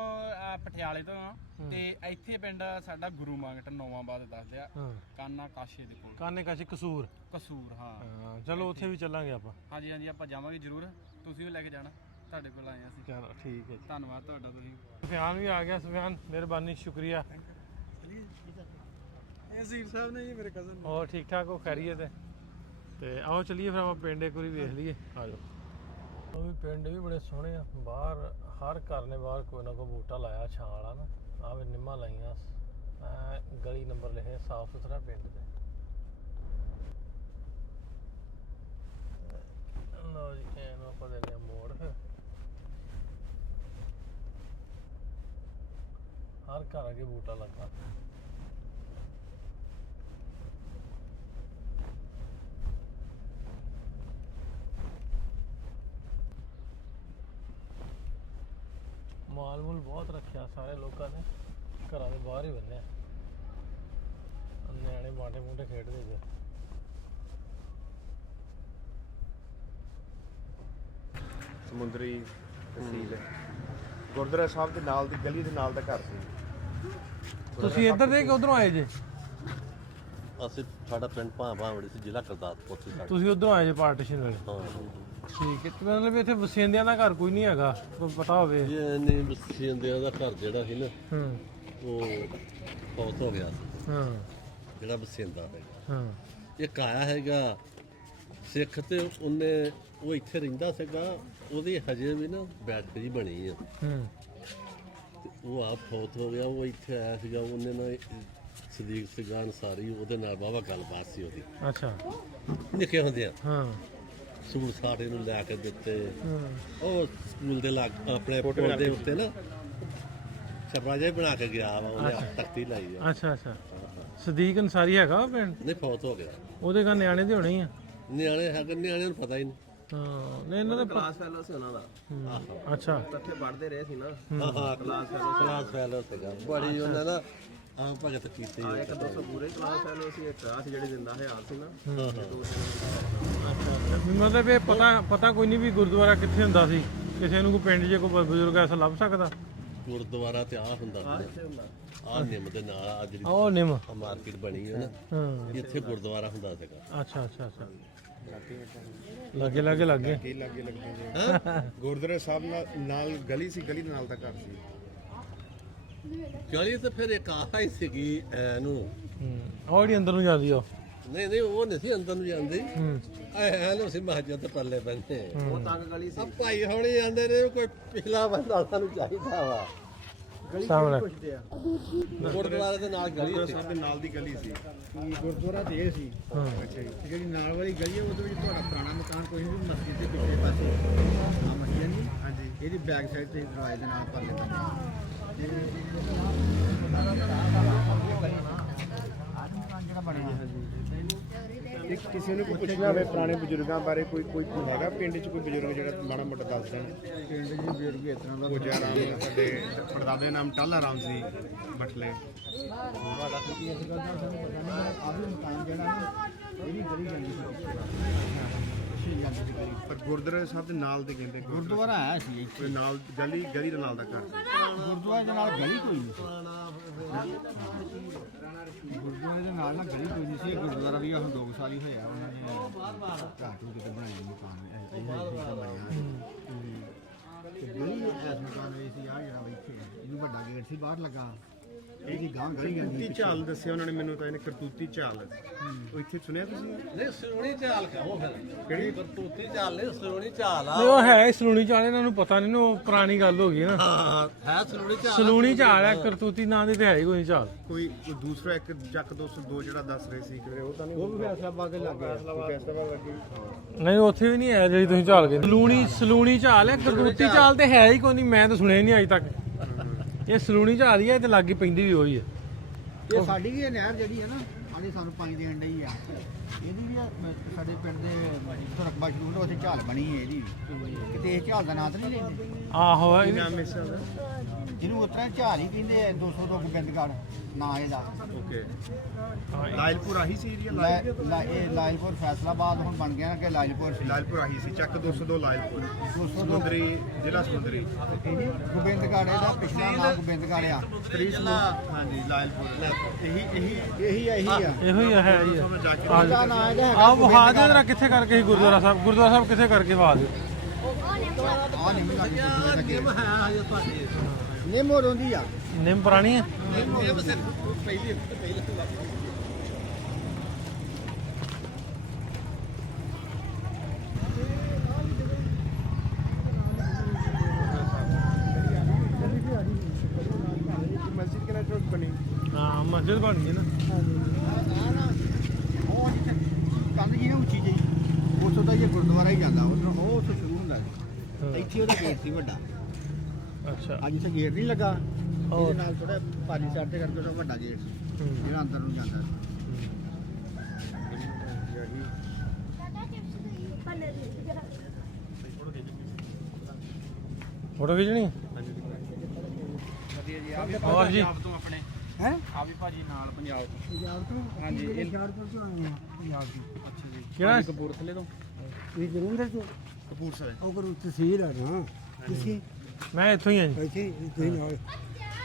ਪਟਿਆਲੇ ਤੋਂ ਆ ਤੇ ਇੱਥੇ ਪਿੰਡ ਸਾਡਾ ਗੁਰੂ ਮੰਗਟ ਨੌਵਾਂਬਾਦ ਦੱਸਦੇ ਆ, ਹਾਂ ਕਾਨਾ ਕਾਸ਼ੇ ਦੇ ਕੋਲ। ਕਾਨੇ ਕਾਸ਼ੀ ਕਸੂਰ। ਕਸੂਰ ਹਾਂ। ਹਾਂ ਚਲੋ ਉੱਥੇ ਵੀ ਚੱਲਾਂਗੇ ਆਪਾਂ। ਹਾਂਜੀ ਹਾਂਜੀ ਆਪਾਂ ਜਾਵਾਂਗੇ ਜ਼ਰੂਰ, ਤੁਸੀਂ ਵੀ ਲੈ ਕੇ ਜਾਣਾ, ਤੁਹਾਡੇ ਕੋਲ ਆਏ ਹਾਂ ਅਸੀਂ। ਚਲੋ ਠੀਕ ਹੈ ਜੀ। ਧੰਨਵਾਦ ਤੁਹਾਡਾ। ਤੁਸੀਂ ਸੁਫਿਆਨ ਵੀ ਆ ਗਿਆ। ਸੁਫਿਆਨ ਮਿਹਰਬਾਨੀ, ਸ਼ੁਕਰੀਆ। ਇਹ ਸੀਰ ਸਾਹਿਬ ਨੇ ਜੀ ਮੇਰੇ ਕਜ਼ਨ। ਹੋਰ ਠੀਕ ਠਾਕ ਹੋ? ਖੈਰੀਅਤ ਤੇ ਆਓ ਚੱਲੀਏ ਫਿਰ ਆਪਾਂ ਪਿੰਡ ਇੱਕ ਵਾਰੀ ਵੇਖ ਲਈਏ। ਆ ਜਾਓ। ਉਹ ਵੀ ਪਿੰਡ ਵੀ ਬੜੇ ਸੋਹਣੇ ਆ। ਬਾਹਰ ਹਰ ਘਰ ਨੇ ਬਾਹਰ ਕੋਈ ਨਾ ਕੋਈ ਬੂਟਾ ਲਾਇਆ ਛਾਂ ਵਾਲਾ ਨਾ। ਆਹ ਵੀ ਨਿੰਮਾਂ ਲਾਈਆਂ। ਗਲੀ ਨੰਬਰ ਲਿਖੇ, ਸਾਫ ਸੁਥਰਾ ਪਿੰਡ ਤੇ। ਲਓ ਜੀ ਇਹਨੂੰ ਆਪਾਂ ਦਿੰਦੇ ਆ ਮੋੜ। ਫਿਰ ਹਰ ਘਰ ਅੱਗੇ ਬੂਟਾ ਲੱਗਾ। ਮਾਲ ਮੂਲ ਬਹੁਤ ਰੱਖਿਆ ਸਾਰੇ ਲੋਕਾਂ ਨੇ, ਘਰਾਂ ਦੇ ਬਾਹਰ ਹੀ ਬੰਨਿਆ। ਨਿਆਣੇ ਬਾਂਟੇ ਬੂਟੇ ਖੇਡਦੇ ਪਏ। ਸਮੁੰਦਰੀ ਤਹਿਸੀਲ ਗੁਰਦੁਆਰਾ ਸਾਹਿਬ ਦੇ ਨਾਲ ਦੀ ਗਲੀ ਦੇ ਨਾਲ ਦਾ ਘਰ ਸੀ। ਤੁਸੀਂ ਇੱਧਰ ਦੇ ਕਿ ਉਧਰੋਂ ਆਏ ਜੇ? ਅਸੀਂ ਸਾਡਾ ਪਿੰਡ ਭਾਂਵਾੜੀ ਸੀ, ਜ਼ਿਲ੍ਹਾ ਗੁਰਦਾਸਪੁਰ ਸੀ ਸਾਡਾ। ਤੁਸੀਂ ਉਧਰੋਂ ਆਏ ਜੇ ਪਾਰਟੀਸ਼ਨ ਵੇਲੇ? ਹਾਂ ਠੀਕ ਹੈ। ਤੇ ਮਤਲਬ ਇੱਥੇ ਵਸਿੰਦਿਆਂ ਦਾ ਘਰ ਕੋਈ ਨਹੀਂ ਹੈਗਾ, ਕੋਈ ਪਤਾ ਹੋਵੇ? ਇਹ ਨਹੀਂ ਬਸਿੰਦਿਆਂ ਦਾ ਘਰ ਜਿਹੜਾ ਸੀ ਨਾ ਹੂੰ ਉਹ ਫੌਤ ਹੋ ਗਿਆ ਸੀ, ਹਾਂ ਜਿਹੜਾ ਬਸਿੰਦਾ ਹੈਗਾ। ਹਾਂ ਇੱਕ ਆਇਆ ਹੈਗਾ ਸਿੱਖ ਤੇ ਉਹਨੇ ਉਹ ਇੱਥੇ ਰਹਿੰਦਾ ਸੀਗਾ, ਉਹਦੀ ਹਜੇ ਵੀ ਨਾ ਬੈਠਕ ਜੀ ਬਣੀ ਆ ਹੂੰ ਤੇ ਉਹ ਆਪ ਫੌਤ ਹੋ ਗਿਆ। ਉਹ ਇੱਥੇ ਆਇਆ ਸੀਗਾ, ਉਹਨੇ ਨਾ ਸਦੀਕ ਸੀਗਾ ਅਨਸਾਰੀ, ਉਹਦੇ ਨਾਲ ਵਾਹਵਾ ਗੱਲਬਾਤ ਸੀ ਉਹਦੀ ਅੱਛਾ ਨਿੱਕੇ ਹੁੰਦੇ ਆ। ਹਾਂ ਸੂਟ ਸਾਡੇ ਨੂੰ ਲੈ ਕੇ ਦਿੱਤੇ। ਹਾਂ ਉਹ ਸਕੂਲ ਦੇ ਲਾਗ ਆਪਣੇ ਪੁਲ ਦੇ ਉੱਤੇ ਨਾ ਛਪਰਾ ਜਿਹਾ ਬਣਾ ਕੇ ਗਿਆ ਵਾ, ਉਹਨੇ ਤਖਤੀ ਲਾਈ ਆ। ਅੱਛਾ ਅੱਛਾ। ਸਦੀਕ ਅਨਸਾਰੀ ਹੈਗਾ ਉਹ ਪਿੰਡ? ਨਹੀਂ ਫੌਤ ਹੋ ਗਿਆ। ਉਹਦੇ ਘਰ ਨਿਆਣੇ ਤੇ ਹੋਣੇ ਹੀ ਆ। ਨਿਆਣੇ ਹੈਗੇ, ਨਿਆਣਿਆਂ ਨੂੰ ਪਤਾ ਹੀ ਨਹੀਂ। ਹਾਂ ਨਹੀਂ ਇਹਨਾਂ ਦਾ ਕਲਾਸ ਫੈਲੋ ਸੀ ਉਹਨਾਂ ਦਾ। ਅੱਛਾ ਇਕੱਠੇ ਪੜ੍ਹਦੇ ਰਹੇ ਸੀ ਨਾ। ਹਾਂ ਕਲਾਸ ਫੈਲੋ ਸੀਗਾ ਬੜੀ, ਉਹਨਾਂ ਦਾ ਆ ਭਗਤ ਕੀਤੀ। ਇੱਕ 200 ਪੂਰੇ ਕਲਾਸ ਫੈਲੋ ਸੀ, ਇੱਕ ਆਹ ਸੀ ਜਿਹੜੇ ਦਿੰਦਾ ਹਯਾਤ ਸੀ ਨਾ। ਮਤਲਬ ਇਹ ਪਤਾ ਕੋਈ ਨਹੀਂ ਵੀ ਗੁਰਦੁਆਰਾ ਕਿੱਥੇ ਹੁੰਦਾ ਸੀ? ਕਿਸੇ ਨੂੰ ਕੋਈ ਪਿੰਡ 'ਚ ਕੋਈ ਬਜ਼ੁਰਗ ਐਸਾ ਲੱਭ ਸਕਦਾ? ਗੁਰਦੁਆਰਾ ਤੇ ਆ ਹੁੰਦਾ ਆ ਨਿੰਮ ਦੇ ਨਾਲ ਆ ਜਿਹੜੀ ਉਹ ਨਿੰਮ ਮਾਰਕੀਟ ਬਣੀ ਹੈ ਨਾ, ਹਾਂ ਇੱਥੇ ਗੁਰਦੁਆਰਾ ਹੁੰਦਾ ਸੀਗਾ। ਅੱਛਾ ਅੱਛਾ ਅੱਛਾ। ਲੱਗੇ ਲੱਗੇ ਲੱਗੇ। ਕੀ ਲੱਗੇ ਗੁਰਦੁਆਰਾ ਸਾਹਿਬ ਨਾਲ ਗਲੀ ਸੀ, ਗਲੀ ਦੇ ਨਾਲ ਦਾ ਘਰ ਸੀ। ਗਲੀ ਤੇ ਫਿਰ ਇੱਕ ਆਹ ਹੀ ਸੀਗੀ ਇਹਨੂੰ, ਉਹ ਜਿਹੜੀ ਅੰਦਰ ਨੂੰ ਜਾਂਦੀ ਆ। ਨਹੀਂ ਨਹੀਂ ਉਹ ਨਹੀਂ ਸੀ ਅੰਦਰ ਨੂੰ ਜਾਂਦੀ। ਹੂੰ ਐ ਲੋ ਸੀ ਮਸਜਿਦ ਤੇ ਪਰਲੇ ਬੰਨੇ ਉਹ ਤੰਗ ਗਲੀ ਸੀ। ਆ ਭਾਈ ਹੁਣੇ ਜਾਂਦੇ ਨੇ, ਕੋਈ ਪਿਛਲਾ ਬੰਦਾ ਸਾਨੂੰ ਚਾਹੀਦਾ ਵਾ। ਸਾਹਮਣੇ ਪੁੱਛਦੇ ਆ ਗੁਰਦੁਆਰੇ ਦੇ ਨਾਲ ਗਲੀ ਸੀ। ਸਾਹਿਬ ਦੇ ਨਾਲ ਦੀ ਗਲੀ ਸੀ। ਗੁਰਦੁਆਰਾ ਤੇ ਇਹ ਸੀ। ਹਾਂ ਤੇ ਜਿਹੜੀ ਨਾਲ ਵਾਲੀ ਗਲੀ ਹੈ ਉਹਦੇ ਵਿੱਚ ਤੁਹਾਡਾ ਪੁਰਾਣਾ ਮਕਾਨ ਕੋਈ ਨਹੀਂ, ਮਸਜਿਦ ਦੇ ਪਿਛਲੇ ਪਾਸੇ ਆ ਮਸਜਿਦ ਨਹੀਂ। ਹਾਂਜੀ ਇਹਦੀ ਬੈਕ ਸਾਈਡ ਤੇ ਦਰਵਾਜ਼ੇ ਦੇ ਨਾਲ ਪਰਲੇ ਪਾਸੇ ਜਿਹੜਾ ਬਣਿਆ। ਇੱਕ ਕਿਸੇ ਨੂੰ ਕੋਈ ਪੁੱਛਣਾ ਹੋਵੇ ਪੁਰਾਣੇ ਬਜ਼ੁਰਗਾਂ ਬਾਰੇ, ਕੋਈ ਹੈਗਾ ਪਿੰਡ 'ਚ ਕੋਈ ਬਜ਼ੁਰਗ ਜਿਹੜਾ ਮਾੜਾ ਮੋਟਾ ਦੱਸ ਦੇਣ? ਪਿੰਡ ਦੀ ਬਜ਼ੁਰਗ ਇਸ ਤਰ੍ਹਾਂ ਦਾ ਗੁਜਰ ਰਾਮ, ਸਾਡੇ ਪੜਦਾਦੇ ਨਾਮ ਟਾਲਾ ਰਾਮ ਸੀ ਬਠਲੇ। ਤੁਹਾਡਾ ਕੀ ਇਸ ਗੱਲ ਦਾ ਸਾਨੂੰ ਪਤਾ ਨਹੀਂ। ਆਹ ਵੀ ਮਕਾਨ ਜਿਹੜਾ ਨਾ ਇਹਦੀ ਗਲੀ ਜਾਂਦੀ ਸੀ ਪਰ ਗੁਰਦੁਆਰਾ ਸਾਹਿਬ ਦੇ ਨਾਲ ਦੇ ਕਹਿੰਦੇ ਗੁਰਦੁਆਰਾ ਆਇਆ ਸੀ ਇੱਥੇ। ਕੋਈ ਨਾਲ ਗਲੀ ਦੇ ਨਾਲ ਦਾ ਘਰ ਸੀ। ਗੁਰਦੁਆਰੇ ਦੇ ਨਾਲ ਗਲੀ ਕੋਈ ਨਹੀਂ। ਗੁਰਦੁਆਰੇ ਦੇ ਨਾਲ ਨਾ ਗਲੀ ਕੋਈ ਨਹੀਂ ਸੀ, ਗੁਰਦੁਆਰਾ ਵੀ ਹੁਣ 2 ਸਾਲ ਹੀ ਹੋਇਆ ਉਹਨਾਂ ਨੇ ਢਾਟੂ ਕਿਤੇ ਬਣਾਈ ਮਕਾਨ ਇਹ ਤੇ ਗਲੀ ਇਸ ਮਕਾਨ ਵਿੱਚ ਸੀ ਆ ਜਿਹੜਾ ਬੈਠੇ ਇਹਨੂੰ ਵੱਡਾ ਗੇਟ ਸੀ ਬਾਹਰ ਲੱਗਾ ਇਹਦੀ ਗਾਂ ਗਲੀ ਜਾਂਦੀ ਕਰਤੂਤੀ ਝਾਲ ਦੱਸਿਆ ਉਹਨਾਂ ਨੇ ਮੈਨੂੰ ਤਾਂ ਇਹਨੇ ਕਰਤੂਤੀ ਝਾਲ ਉਹ ਇੱਥੇ ਸੁਣਿਆ ਤੁਸੀਂ ਨਹੀਂ ਸਲੋਣੀ ਚਾਲ ਕਹੋ ਫਿਰ ਕਿਹੜੀ ਕਰਤੂਤੀ ਚਾਲ ਨਹੀਂ ਸਲੋਣੀ ਚਾਲ ਆ ਨਹੀਂ ਉਹ ਹੈ ਸਲੂਣੀ ਚਾਲ, ਇਹਨਾਂ ਨੂੰ ਪਤਾ ਨਹੀਂ, ਉਹ ਪੁਰਾਣੀ ਗੱਲ ਹੋ ਗਈ ਨਾ। ਹੈ ਸਲੋਣੀ ਚਾਲ ਸਲੂਣੀ ਚਾਲ ਹੈ, ਕਰਤੂਤੀ ਨਾਂ ਦੀ ਤੇ ਹੈ ਹੀ ਕੋਈ ਚਾਲ। ਕੋਈ ਦੂਸਰਾ ਇੱਕ ਚੱਕ 202 ਜਿਹੜਾ ਦੱਸ ਰਹੇ ਸੀ ਕਿ ਉਹ ਤਾਂ ਨਹੀਂ ਉਹ ਵੀ ਫੈਸਲਾਬਾਦ ਦੇ ਲੱਗ ਗਿਆ ਫੈਸਲਾਬਾਦ ਲੱਗੀ ਨਹੀਂ ਉੱਥੇ ਵੀ ਨਹੀਂ ਹੈ ਜਿਹੜੀ ਤੁਸੀਂ ਚਾਲ ਗਏ। ਸਲੂਣੀ ਚਾਲ ਹੈ, ਕਰਤੂਤੀ ਚਾਲ ਤੇ ਹੈ ਹੀ ਕੋਈ ਨਹੀਂ, ਮੈਂ ਤਾਂ ਸੁਣਿਆ ਹੀ ਨਹੀਂ ਅਜੇ ਤੱਕ। ਇਹ ਸਲੂਣੀ ਚਾਲ ਹੀ ਹੈ ਤੇ ਲਾਗੇ ਪੈਂਦੀ ਵੀ ਉਹੀ ਹੈ। ਇਹ ਸਾਡੀ ਵੀ ਇਹ ਨਹਿਰ ਜਿਹੜੀ ਹੈ ਨਾ ਆਦੀ ਸਾਨੂੰ ਪਾਣੀ ਦੇਣ ਡਈ ਆ, ਇਹਦੀ ਵੀ ਸਾਡੇ ਪਿੰਡ ਦੇ ਰਕਬਾ ਸ਼ੁਰੂ ਤੋਂ ਉੱਥੇ ਝਾਲ ਬਣੀ ਹੈ ਇਹਦੀ ਕਿਤੇ ਇਹ ਝਾਲ ਦਾ ਨਾਂ ਤਾਂ ਨਹੀਂ ਲੈਂਦੇ ਆਹੋ ਜਿਹਨੂੰ ਉਤਰਾ ਝਾਲ ਹੀ ਕਹਿੰਦੇ ਆ 202 ਗੋਬਿੰਦਗੜ੍ਹ ਨਾਂ ਇਹਦਾ। ਓਕੇ ਲਾਇਲਪੁਰ ਆਹੀ ਸੀ ਏਰੀਆ ਇਹ ਲਾਇਲਪੁਰ ਫੈਸਲਾਬਾਦ ਹੁਣ ਬਣ ਗਿਆ ਨਾ ਕਿ ਲਾਇਲਪੁਰ ਸੀ। ਲਾਇਲਪੁਰ ਆਹੀ ਸੀ ਚੱਕ 202 ਲਾਇਲਪੁਰ 202 ਸਮੁੰਦਰੀ ਜ਼ਿਲ੍ਹਾ ਸਮੁੰਦਰੀ ਗੋਬਿੰਦਗੜ੍ਹ ਇਹਦਾ ਪਿਛਲਾ ਨਾਂ ਗੋਬਿੰਦਗੜ੍ਹ ਆ। ਹਾਂਜੀ ਲਾਇਲਪੁਰ ਇਹੀ ਆ ਇਹੋ ਹੀ ਹੈ ਹੀ ਹੈ। ਜਾ ਕੇ ਇਹਦਾ ਨਾਂ ਇਹਦਾ ਆਹ ਵਹਾ ਦੇ ਜਰਾ ਕਿੱਥੇ ਕਰਕੇ ਸੀ ਗੁਰਦੁਆਰਾ ਸਾਹਿਬ ਕਿੱਥੇ ਕਰਕੇ ਵਹਾ ਦਿਓ। ਆ ਨਹੀਂ ਨਿੰਮ ਹੋ ਰੋਂਦੀ ਆ ਨਿੰਮ ਪੁਰਾਣੀ ਹੈ। ਮਸਜਿਦ ਕਿਹਨਾਂ ਚੌਕ ਬਣੀ ਹਾਂ ਮਸਜਿਦ ਬਣ ਗਈ ਨਾ। ਉਹ ਕੰਧ ਜੀ ਨਾ ਉੱਚੀ ਜਿਹੀ ਉੱਥੋਂ ਤਾਂ ਇਹ ਗੁਰਦੁਆਰਾ ਹੀ ਜਾਂਦਾ ਉਧਰੋਂ ਉਹ ਉੱਥੋਂ ਸ਼ੁਰੂ ਹੁੰਦਾ ਸੀ। ਇੱਥੇ ਉਹਦਾ ਗੇਟ ਸੀ ਵੱਡਾ, ਅੱਛਾ ਅੱਜ ਇੱਥੇ ਗੇਟ ਨਹੀਂ ਲੱਗਾ, ਇਹਦੇ ਨਾਲ ਥੋੜਾ ਪਾਲੀ ਸਾਈਡ ਤੇ ਕਰਕੇ ਉਹਦਾ ਵੱਡਾ ਗੇਟ ਸੀ ਜਿਹੜਾ ਅੰਦਰ ਨੂੰ ਜਾਂਦਾ ਸੀ। ਫੋਟੋ ਖਿੱਚਣੀ ਹੈ? ਹੋਰ ਜੀ ਤੋਂ ਆਪਣੇ ਹੈ ਆ ਵੀ ਭਾਜੀ ਨਾਲ ਪੰਜਾਬ ਤੋਂ ਪੰਜਾਬ ਤੋਂ ਹਾਂਜੀ ਹੁਸ਼ਿਆਰਪੁਰ ਤੋਂ ਆਏ ਆ ਪੰਜਾਬ ਤੋਂ। ਅੱਛਾ ਜੀ ਕਿਹੜਾ ਕਪੂਰਥਲੇ ਤੋਂ ਇਹ ਜਲੰਧਰ ਤੋਂ ਕਪੂਰਥਲੇ ਉਹ ਕਰੂ ਤਹਿਸੀਲ ਆ ਨਾ ਤੁਸੀਂ ਮੈਂ ਇੱਥੋਂ ਹੀ ਹਾਂ ਜੀ। ਇੱਥੇ ਤੁਸੀਂ ਨਾਲ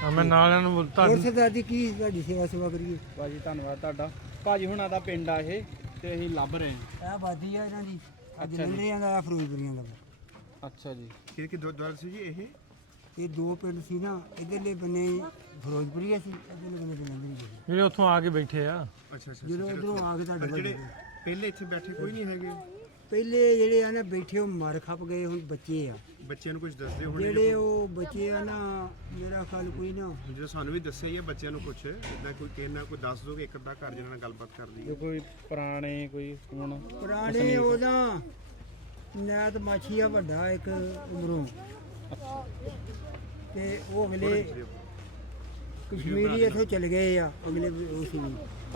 ਹਾਂ, ਮੈਂ ਨਾਲ ਨੂੰ ਹੋਰ ਤੁਹਾਨੂੰ ਸਰਦਾਰ ਜੀ ਕੀ ਤੁਹਾਡੀ ਸੇਵਾ ਕਰੀਏ? ਭਾਜੀ ਧੰਨਵਾਦ ਤੁਹਾਡਾ। ਭਾਜੀ ਹੁਣਾਂ ਦਾ ਪਿੰਡ ਆ ਇਹ ਤੇ ਅਸੀਂ ਲੱਭ ਰਹੇ ਹਾਂ। ਇਹ ਆਬਾਦੀ ਆ ਇਹਨਾਂ ਦੀ ਜਲੰਧਰੀਆਂ ਦਾ ਫਿਰੋਜ਼ਪੁਰੀਆਂ ਦਾ। ਅੱਛਾ ਜੀ ਕਿ ਦੁਆਰ ਸੀ ਜੀ ਇਹ ਇਹ 2 ਪਿੰਡ ਸੀ ਨਾ, ਇਧਰਲੇ ਬੰਨੇ ਫਿਰੋਜ਼ਪੁਰੀਆ ਸੀ, ਇਧਰਲੇ ਬੰਨੇ ਜਲੰਧਰੀ ਸੀ। ਜਿਹੜੇ ਉੱਥੋਂ ਆ ਕੇ ਬੈਠੇ ਆ। ਅੱਛਾ ਅੱਛਾ ਜਦੋਂ ਉਧਰੋਂ ਆ ਕੇ ਤੁਹਾਡੇ ਜਿਹੜੇ ਕੋਲ ਪਹਿਲੇ ਇੱਥੇ ਬੈਠੇ ਕੋਈ ਨਹੀਂ ਹੈਗੇ ਪਹਿਲੇ ਜਿਹੜੇ ਆ ਨਾ ਬੈਠੇ ਉਹ ਮਰ ਖਪ ਗਏ, ਹੁਣ ਬੱਚੇ ਆ ਬੱਚਿਆਂ ਨੂੰ ਕੁਝ ਦੱਸਦੇ ਹੋਣੇ ਜਿਹੜੇ ਉਹ ਬੱਚੇ ਆ ਨਾ, ਮੇਰਾ ਖਿਆਲ ਕੋਈ ਨਾ ਜਦੋਂ ਸਾਨੂੰ ਵੀ ਦੱਸਿਆ ਹੀ ਹੈ ਬੱਚਿਆਂ ਨੂੰ ਕੁਝ ਇਦਾਂ ਕੋਈ ਕਹਿਣਾ ਕੋਈ ਦੱਸ ਦੋਗੇ ਇੱਕ ਅੱਧਾ ਘਰ ਜਿਹਨਾਂ ਨਾਲ ਗੱਲਬਾਤ ਕਰ ਲਈ ਕੋਈ ਪੁਰਾਣੇ ਕੋਈ ਹੁਣ ਪੁਰਾਣੇ ਉਹਦਾ ਨੈਤ ਮਾਛੀ ਆ ਵੱਡਾ ਇੱਕ ਉਮਰੋਂ, ਤੇ ਉਹ ਅਗਲੇ ਕਸ਼ਮੀਰੀ ਇੱਥੋਂ ਚਲੇ ਗਏ ਆ ਅਗਲੇ ਉਹ ਸੀ।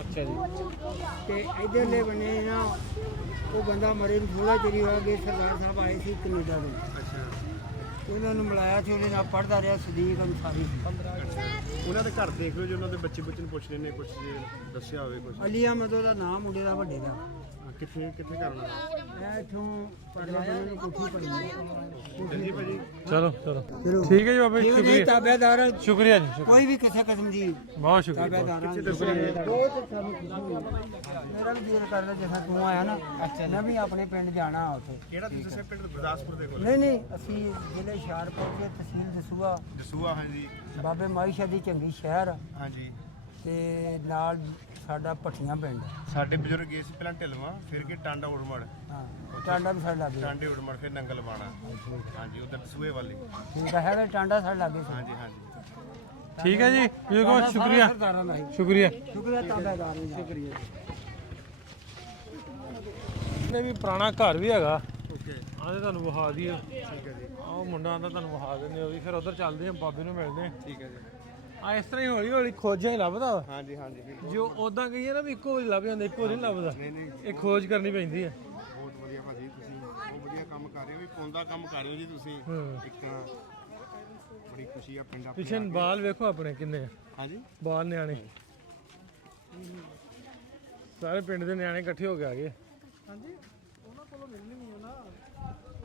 ਅੱਛਾ ਜੀ ਤੇ ਇਧਰਲੇ ਬੰਨੇ ਨਾ ਉਹ ਬੰਦਾ ਮਰੇ ਨੂੰ ਥੋੜਾ ਚਿਰ ਹੋ ਗਿਆ, ਸਰਦਾਰ ਸਾਹਿਬ ਆਏ ਸੀ ਕੈਨੇਡਾ ਤੋਂ। ਅੱਛਾ ਉਹਨਾਂ ਨੂੰ ਮਿਲਾਇਆ ਸੀ, ਉਹਦੇ ਨਾਲ ਪੜ੍ਹਦਾ ਰਿਹਾ ਸਦੀਕ ਅਨਸਾਰੀ ਸੀ। ਉਹਨਾਂ ਦੇ ਘਰ ਦੇਖ ਲਓ ਜੇ ਉਹਨਾਂ ਦੇ ਬੱਚੇ ਨੂੰ ਪੁੱਛ ਲੈਣੇ ਕੁਝ ਜੇ ਦੱਸਿਆ ਹੋਵੇ ਕੁਝ ਅਲੀ ਅਹਿਮਦ ਉਹਦਾ ਨਾਮ ਮੁੰਡੇ ਦਾ ਵੱਡੇ ਦਾ। ਕਿੱਥੇ ਕਿੱਥੇ ਘਰ ਹੋਣਾ ਮੈਂ ਇੱਥੋਂ ਪਰਲਾ ਬੰਨੇ ਨੂੰ ਕੋਠੀ ਪੜੀ ਜੀ ਭਾਜੀ ਚਲੋ ਚਲੋ ਚਲੋ ਠੀਕ ਹੈ ਜੀ ਬਾਬਾ ਜੀ, ਨਹੀਂ ਸ਼ੁਕਰੀਆ ਤਾਬੇਦਾਰ ਸ਼ੁਕਰੀਆ ਜੀ ਸ਼ੁਕਰੀਆ। ਕੋਈ ਵੀ ਕਿਸੇ ਕਿਸਮ ਦੀ ਬਹੁਤ ਸ਼ੁਕਰੀਆ ਤਾਬੇਦਾਰਾਂ ਬਹੁਤ ਸਾਨੂੰ ਖੁਸ਼ੀ ਹੋਈ। ਮੇਰਾ ਵੀ ਦਿਲ ਕਰਦਾ ਜਿਵੇਂ ਤੂੰ ਆਇਆ ਨਾ, ਮੈਂ ਵੀ ਆਪਣੇ ਪਿੰਡ ਜਾਣਾ ਉੱਥੇ। ਕਿਹੜਾ ਤੁਸੀਂ ਦੱਸਿਆ ਪਿੰਡ ਗੁਰਦਾਸਪੁਰ ਦੇ ਕੋਲ ਨਹੀਂ ਅਸੀਂ ਜ਼ਿਲ੍ਹੇ ਹੁਸ਼ਿਆਰਪੁਰ ਦੇ ਤਹਿਸੀਲ ਦਸੂਆ, ਦਸੂਆ ਹਾਂਜੀ ਬਾਬੇ ਮਾਈਸ਼ਾ ਦੀ ਚੰਗੀ ਸ਼ਹਿਰ ਹਾਂਜੀ ਤੇ ਨਾਲ ਸਾਡਾ ਭੱਠੀਆਂ ਪਿੰਡ। ਸਾਡੇ ਬਜ਼ੁਰਗ ਗਏ ਸੀ ਪਹਿਲਾਂ ਢਿਲਵਾਂ ਫਿਰ ਕੇ ਟਾਂਡਾ ਉੜਮੜ ਹਾਂ ਟਾਂਡਾ ਵੀ ਸਾਡੇ ਲਾਗੇ। ਟਾਂਡੇ ਉੜਮੜ ਫਿਰ ਨੰਗਲ ਬਾਣਾ ਹਾਂਜੀ ਉਧਰ ਦਸੂਏ ਵਾਲੀ ਠੀਕ ਹੈ ਹੈਗਾ ਟਾਂਡਾ ਸਾਡੇ ਲਾਗੇ ਸੀ। ਹਾਂਜੀ ਹਾਂਜੀ ਠੀਕ ਹੈ ਜੀ ਬਹੁਤ ਸ਼ੁਕਰੀਆ ਸਰਦਾਰਾਂ ਦਾ ਹੀ। ਸ਼ੁਕਰੀਆ। ਸ਼ੁਕਰੀਆ ਤਾਬੇਦਾਰ ਨੂੰ ਸ਼ੁਕਰੀਆ। ਇਹਨੇ ਵੀ ਪੁਰਾਣਾ ਘਰ ਵੀ ਹੈਗਾ। ਓਕੇ ਆਹ ਤੁਹਾਨੂੰ ਵਿਖਾ ਦਈਏ। ਠੀਕ ਹੈ ਜੀ ਆਹ ਉਹ ਮੁੰਡਾ ਆਂਦਾ ਤੁਹਾਨੂੰ ਵਿਖਾ ਦਿੰਦੇ ਉਹ ਵੀ, ਫਿਰ ਉਧਰ ਚੱਲਦੇ ਆ ਬਾਬੇ ਨੂੰ ਮਿਲਦੇ ਆ। ਠੀਕ ਹੈ ਜੀ ਆ ਇਸ ਤਰ੍ਹਾਂ ਹੀ ਹੌਲੀ ਹੌਲੀ ਖੋਜਾਂ ਹੀ ਲੱਭਦਾ ਵਾ। ਹਾਂਜੀ ਹਾਂਜੀ ਬਿਲਕੁਲ। ਜੋ ਉਦਾਂ ਕਹੀਏ ਨਾ ਵੀ ਇੱਕੋ ਵਾਰੀ ਲੱਭ ਜਾਂਦਾ, ਇੱਕੋ ਵਾਰੀ ਨਹੀਂ ਲੱਭਦਾ। ਨਹੀਂ ਨਹੀਂ ਇਹ ਖੋਜ ਕਰਨੀ ਪੈਂਦੀ ਹੈ। ਬਹੁਤ ਵਧੀਆ ਭਾਜੀ ਤੁਸੀਂ ਬਹੁਤ ਵਧੀਆ ਕੰਮ ਕਰ ਰਹੇ ਹੋ ਵੀ ਪੌਂਦਾ ਕੰਮ ਕਰ ਰਹੇ ਹੋ ਜੀ ਤੁਸੀਂ ਹਾਂ। ਇੱਕ ਬੜੀ ਖੁਸ਼ੀ ਆ ਪਿੰਡ ਆਪਣੇ ਪਿੱਛੇ ਬਾਲ ਵੇਖੋ ਆਪਣੇ ਕਿੰਨੇ ਆ ਹਾਂਜੀ ਬਾਲ ਨਿਆਣੇ, ਸਾਰੇ ਪਿੰਡ ਦੇ ਨਿਆਣੇ ਇਕੱਠੇ ਹੋ ਕੇ ਆ ਗਏ। ਹਾਂਜੀ ਉਹਨਾਂ ਕੋਲੋਂ ਮਿਲਣੀ ਨਹੀਂ ਨਾ।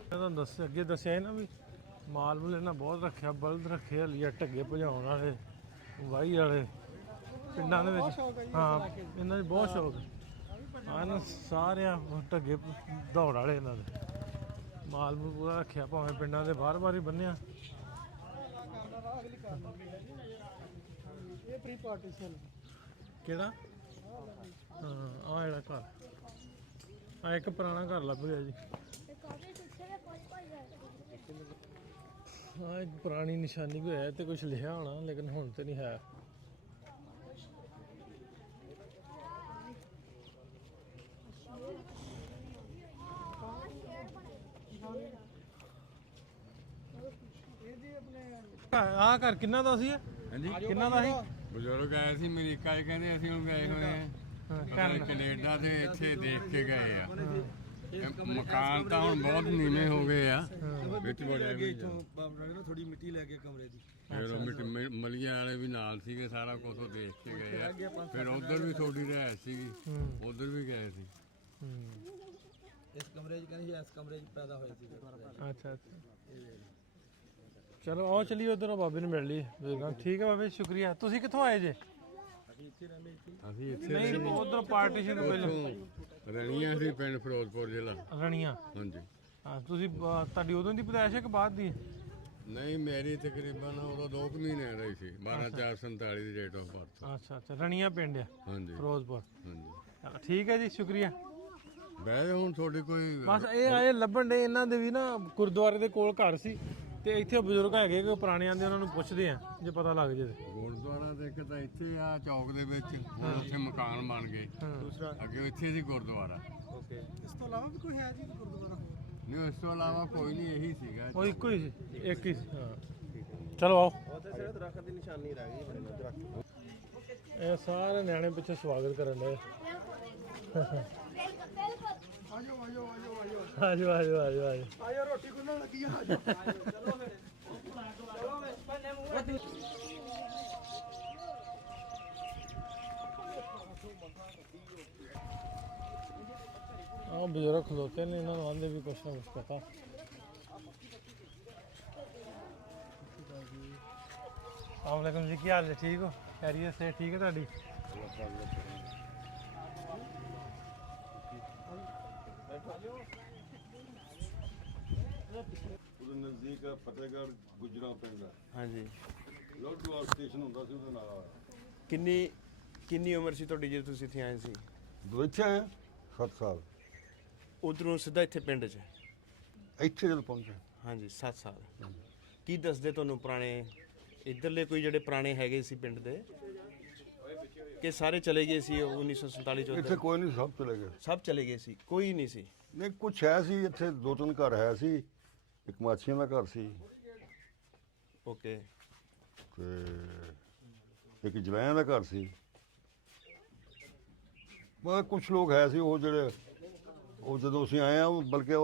ਤੁਹਾਨੂੰ ਦੱਸਿਆ ਅੱਗੇ ਦੱਸਿਆ ਨਾ ਵੀ ਮਾਲ ਮੂਲ ਇਹਨਾਂ ਬਹੁਤ ਰੱਖਿਆ, ਬਲਦ ਰੱਖੇ, ਹਲੀਆ ਢੱਗੇ ਭਜਾਉਣ ਵਾਲੇ, ਵਾਹੀ ਵਾਲੇ, ਪਿੰਡਾਂ ਦੇ ਵਿੱਚ ਹਾਂ ਇਹਨਾਂ ਦੀ ਬਹੁਤ ਸ਼ੌਕ ਆ ਇਹਨਾਂ ਸਾਰਿਆਂ ਢੱਗੇ ਦੌੜ ਵਾਲੇ ਇਹਨਾਂ ਦੇ ਮਾਲ ਮੂਲ ਪੂਰਾ ਰੱਖਿਆ ਭਾਵੇਂ ਪਿੰਡਾਂ ਦੇ ਬਾਹਰ ਹੀ ਬੰਨਿਆ ਇਹ ਪ੍ਰੀ ਪਾਰਟੀਸ਼ਨ ਕਿਹੜਾ ਹਾਂ ਆ ਜਿਹੜਾ ਘਰ ਆ ਇੱਕ ਪੁਰਾਣਾ ਘਰ ਲੱਭ ਗਿਆ ਜੀ ਹਾਂ ਇੱਕ ਪੁਰਾਣੀ ਨਿਸ਼ਾਨੀ ਕੋਈ ਹੈ ਤੇ ਕੁਝ ਲਿਖਿਆ ਹੋਣਾ ਲੇਕਿਨ ਹੁਣ ਤੇ ਨਹੀਂ ਹੈ ਆ ਘਰ ਕਿੰਨਾ ਦਾ ਸੀ ਇਹ? ਕਿੰਨਾ ਦਾ ਸੀ ਬਜ਼ੁਰਗ ਆਏ ਸੀ ਅਮਰੀਕਾ 'ਚ ਕਹਿੰਦੇ ਅਸੀਂ ਹੁਣ ਗਏ ਹੋਏ ਆ ਕੈਨੇਡਾ ਦੇ ਇੱਥੇ ਦੇਖ ਕੇ ਗਏ ਆ ਇਹ ਮਕਾਨ ਤਾਂ ਹੁਣ ਬਹੁਤ ਨੀਵੇਂ ਹੋ ਗਏ ਆ ਵਿੱਚ ਬੜਿਆ ਵੀ ਥੋੜੀ ਮਿੱਟੀ ਲੈ ਕੇ ਕਮਰੇ ਦੀ ਫਿਰ ਉਹ ਮਲੀਆਂ ਵਾਲੇ ਵੀ ਨਾਲ ਸੀਗੇ ਸਾਰਾ ਕੁਝ ਉਹ ਦੇਖ ਕੇ ਗਏ ਆ ਫਿਰ ਉਧਰ ਵੀ ਥੋੜੀ ਰਹਿ ਸੀਗੀ ਉਧਰ ਵੀ ਗਏ ਸੀ ਇਸ ਕਮਰੇ 'ਚ ਕਹਿੰਦੇ ਇਸ ਕਮਰੇ 'ਚ ਪੈਦਾ ਹੋਏ ਸੀ ਅੱਛਾ ਚਲੋ ਆਓ ਚਲੀਏ ਉਧਰ ਬਾਬੇ ਨੂੰ ਮਿਲ ਲਈ ਠੀਕ ਹੈ ਬਾਬੇ ਸ਼ੁਕਰੀਆ ਤੁਸੀਂ ਕਿੱਥੋਂ ਆਏ ਜੇ ਅਸੀਂ ਇੱਥੇ ਨਹੀਂ ਉਧਰ ਪਾਰਟੀਸ਼ਨ ਤੋਂ ਪਹਿਲਾਂ ਰਣੀਆਂ ਸੀ ਪਿੰਡ ਫਿਰੋਜ਼ਪੁਰ ਜ਼ਿਲ੍ਹਾ ਰਣੀਆਂ ਹਾਂਜੀ ਹਾਂ ਤੁਸੀਂ ਤੁਹਾਡੀ ਉਦੋਂ ਦੀ ਪੈਦਾਇਸ਼ ਹੈ ਕਿ ਬਾਅਦ ਦੀ ਨਹੀਂ ਮੇਰੀ ਤਕਰੀਬਨ ਉਦੋਂ 2 ਮਹੀਨੇ ਰਹੀ ਸੀ 12/4/47 ਦੀ ਡੇਟ ਆਫ ਬਰਥ ਅੱਛਾ ਰਣੀਆਂ ਪਿੰਡ ਆ ਹਾਂਜੀ ਫਿਰੋਜ਼ਪੁਰ ਹਾਂਜੀ ਠੀਕ ਹੈ ਜੀ ਸ਼ੁਕਰੀਆ ਵੈਸੇ ਹੁਣ ਤੁਹਾਡੀ ਕੋਈ ਬਸ ਇਹ ਆਏ ਲੱਭਣ ਦੇ ਇਹਨਾਂ ਦੇ ਵੀ ਨਾ ਗੁਰਦੁਆਰੇ ਦੇ ਕੋਲ ਘਰ ਸੀ ਤੇ ਇੱਥੇ ਬਜ਼ੁਰਗ ਹੈਗੇ ਕਿ ਪੁਰਾਣੇ ਆਂਦੇ ਉਹਨਾਂ ਨੂੰ ਪੁੱਛਦੇ ਆ ਜੇ ਪਤਾ ਲੱਗ ਜੇ ਤੇ ਗੁਰਦੁਆਰਾ ਤੇ ਇੱਕ ਤਾਂ ਇੱਥੇ ਆ ਚੌਕ ਦੇ ਵਿੱਚ ਹੁਣ ਉੱਥੇ ਮਕਾਨ ਬਣ ਗਏ ਦੂਸਰਾ ਅੱਗੇ ਇੱਥੇ ਸੀ ਗੁਰਦੁਆਰਾ ਇਸ ਤੋਂ ਇਲਾਵਾ ਵੀ ਕੋਈ ਹੈ ਜੀ ਗੁਰਦੁਆਰਾ ਨਹੀਂ ਇਸ ਤੋਂ ਇਲਾਵਾ ਕੋਈ ਨਹੀਂ ਇਹੀ ਸੀਗਾ ਉਹ ਇੱਕੋ ਹੀ ਸੀ ਇੱਕ ਹੀ ਸੀ ਹਾਂ ਚਲੋ ਆਓ ਉਹਦੇ ਸਿਰ ਦਰਖਤ ਦੀ ਨਿਸ਼ਾਨੀ ਰਹਿ ਗਈ ਬੜੇ ਦਰਖਤ ਇਹ ਸਾਰੇ ਨਿਆਣੇ ਪਿੱਛੇ ਸਵਾਗਤ ਕਰਨ ਦੇ ਆਜੋ ਆਇਓ ਰੋਟੀ ਗੁੰਨਣ ਲੱਗੀ ਆ ਚਲੋ ਫਿਰ ਆਹ ਬਜ਼ੁਰਗ ਖਲੋਤੇ ਨੇ ਇਹਨਾਂ ਨੂੰ ਆਂਦੇ ਵੀ ਕੁਛ ਨਾ ਕੁਛ ਪਤਾ अस्सलाम जी क्या हाल है ठीक हो खैरियत से ठीक है ਤੁਹਾਡੀ ਉਹਦੇ ਨਜ਼ਦੀਕ ਫਤਿਹਗੜ੍ਹ ਗੁਜਰਾ ਪੈਂਦਾ ਹਾਂਜੀ ਲੋਡਵਾਲ ਸਟੇਸ਼ਨ ਹੁੰਦਾ ਸੀ ਉਹਦੇ ਨਾਲ ਕਿੰਨੀ ਉਮਰ ਸੀ ਤੁਹਾਡੀ ਜਦੋਂ ਤੁਸੀਂ ਇੱਥੇ ਆਏ ਸੀ ਦੋ ਇੱਥੇ ਆਏ 7 ਸਾਲ ਉਧਰੋਂ ਸਿੱਧਾ ਇੱਥੇ ਪਿੰਡ 'ਚ ਇੱਥੇ ਜਦੋਂ ਪਹੁੰਚੇ ਹਾਂਜੀ 7 ਸਾਲ ਕੀ ਦੱਸਦੇ ਤੁਹਾਨੂੰ ਪੁਰਾਣੇ ਇੱਧਰਲੇ ਕੋਈ ਜਿਹੜੇ ਪੁਰਾਣੇ ਹੈਗੇ ਸੀ ਪਿੰਡ ਦੇ ਕਿ ਸਾਰੇ ਚਲੇ ਗਏ ਸੀ 1947 ਚ ਇੱਥੇ ਕੋਈ ਨਹੀਂ ਸਭ ਚਲੇ ਗਏ ਸਭ ਚਲੇ ਗਏ ਸੀ ਕੋਈ ਨਹੀਂ ਸੀ ਨਹੀਂ ਕੁਛ ਹੈ ਸੀ ਇੱਥੇ 2-3 ਘਰ ਹੈ ਸੀ ਇੱਕ ਮਾਛੀਆਂ ਦਾ ਘਰ ਸੀ ਓਕੇ ਤੇ ਇੱਕ ਜਵੈਆਂ ਦਾ ਘਰ ਸੀ ਬਸ ਕੁਛ ਲੋਕ ਹੈ ਸੀ ਉਹ ਜਿਹੜੇ ਉਹ ਜਦੋਂ ਅਸੀਂ ਆਏ ਆ ਬਲਕਿ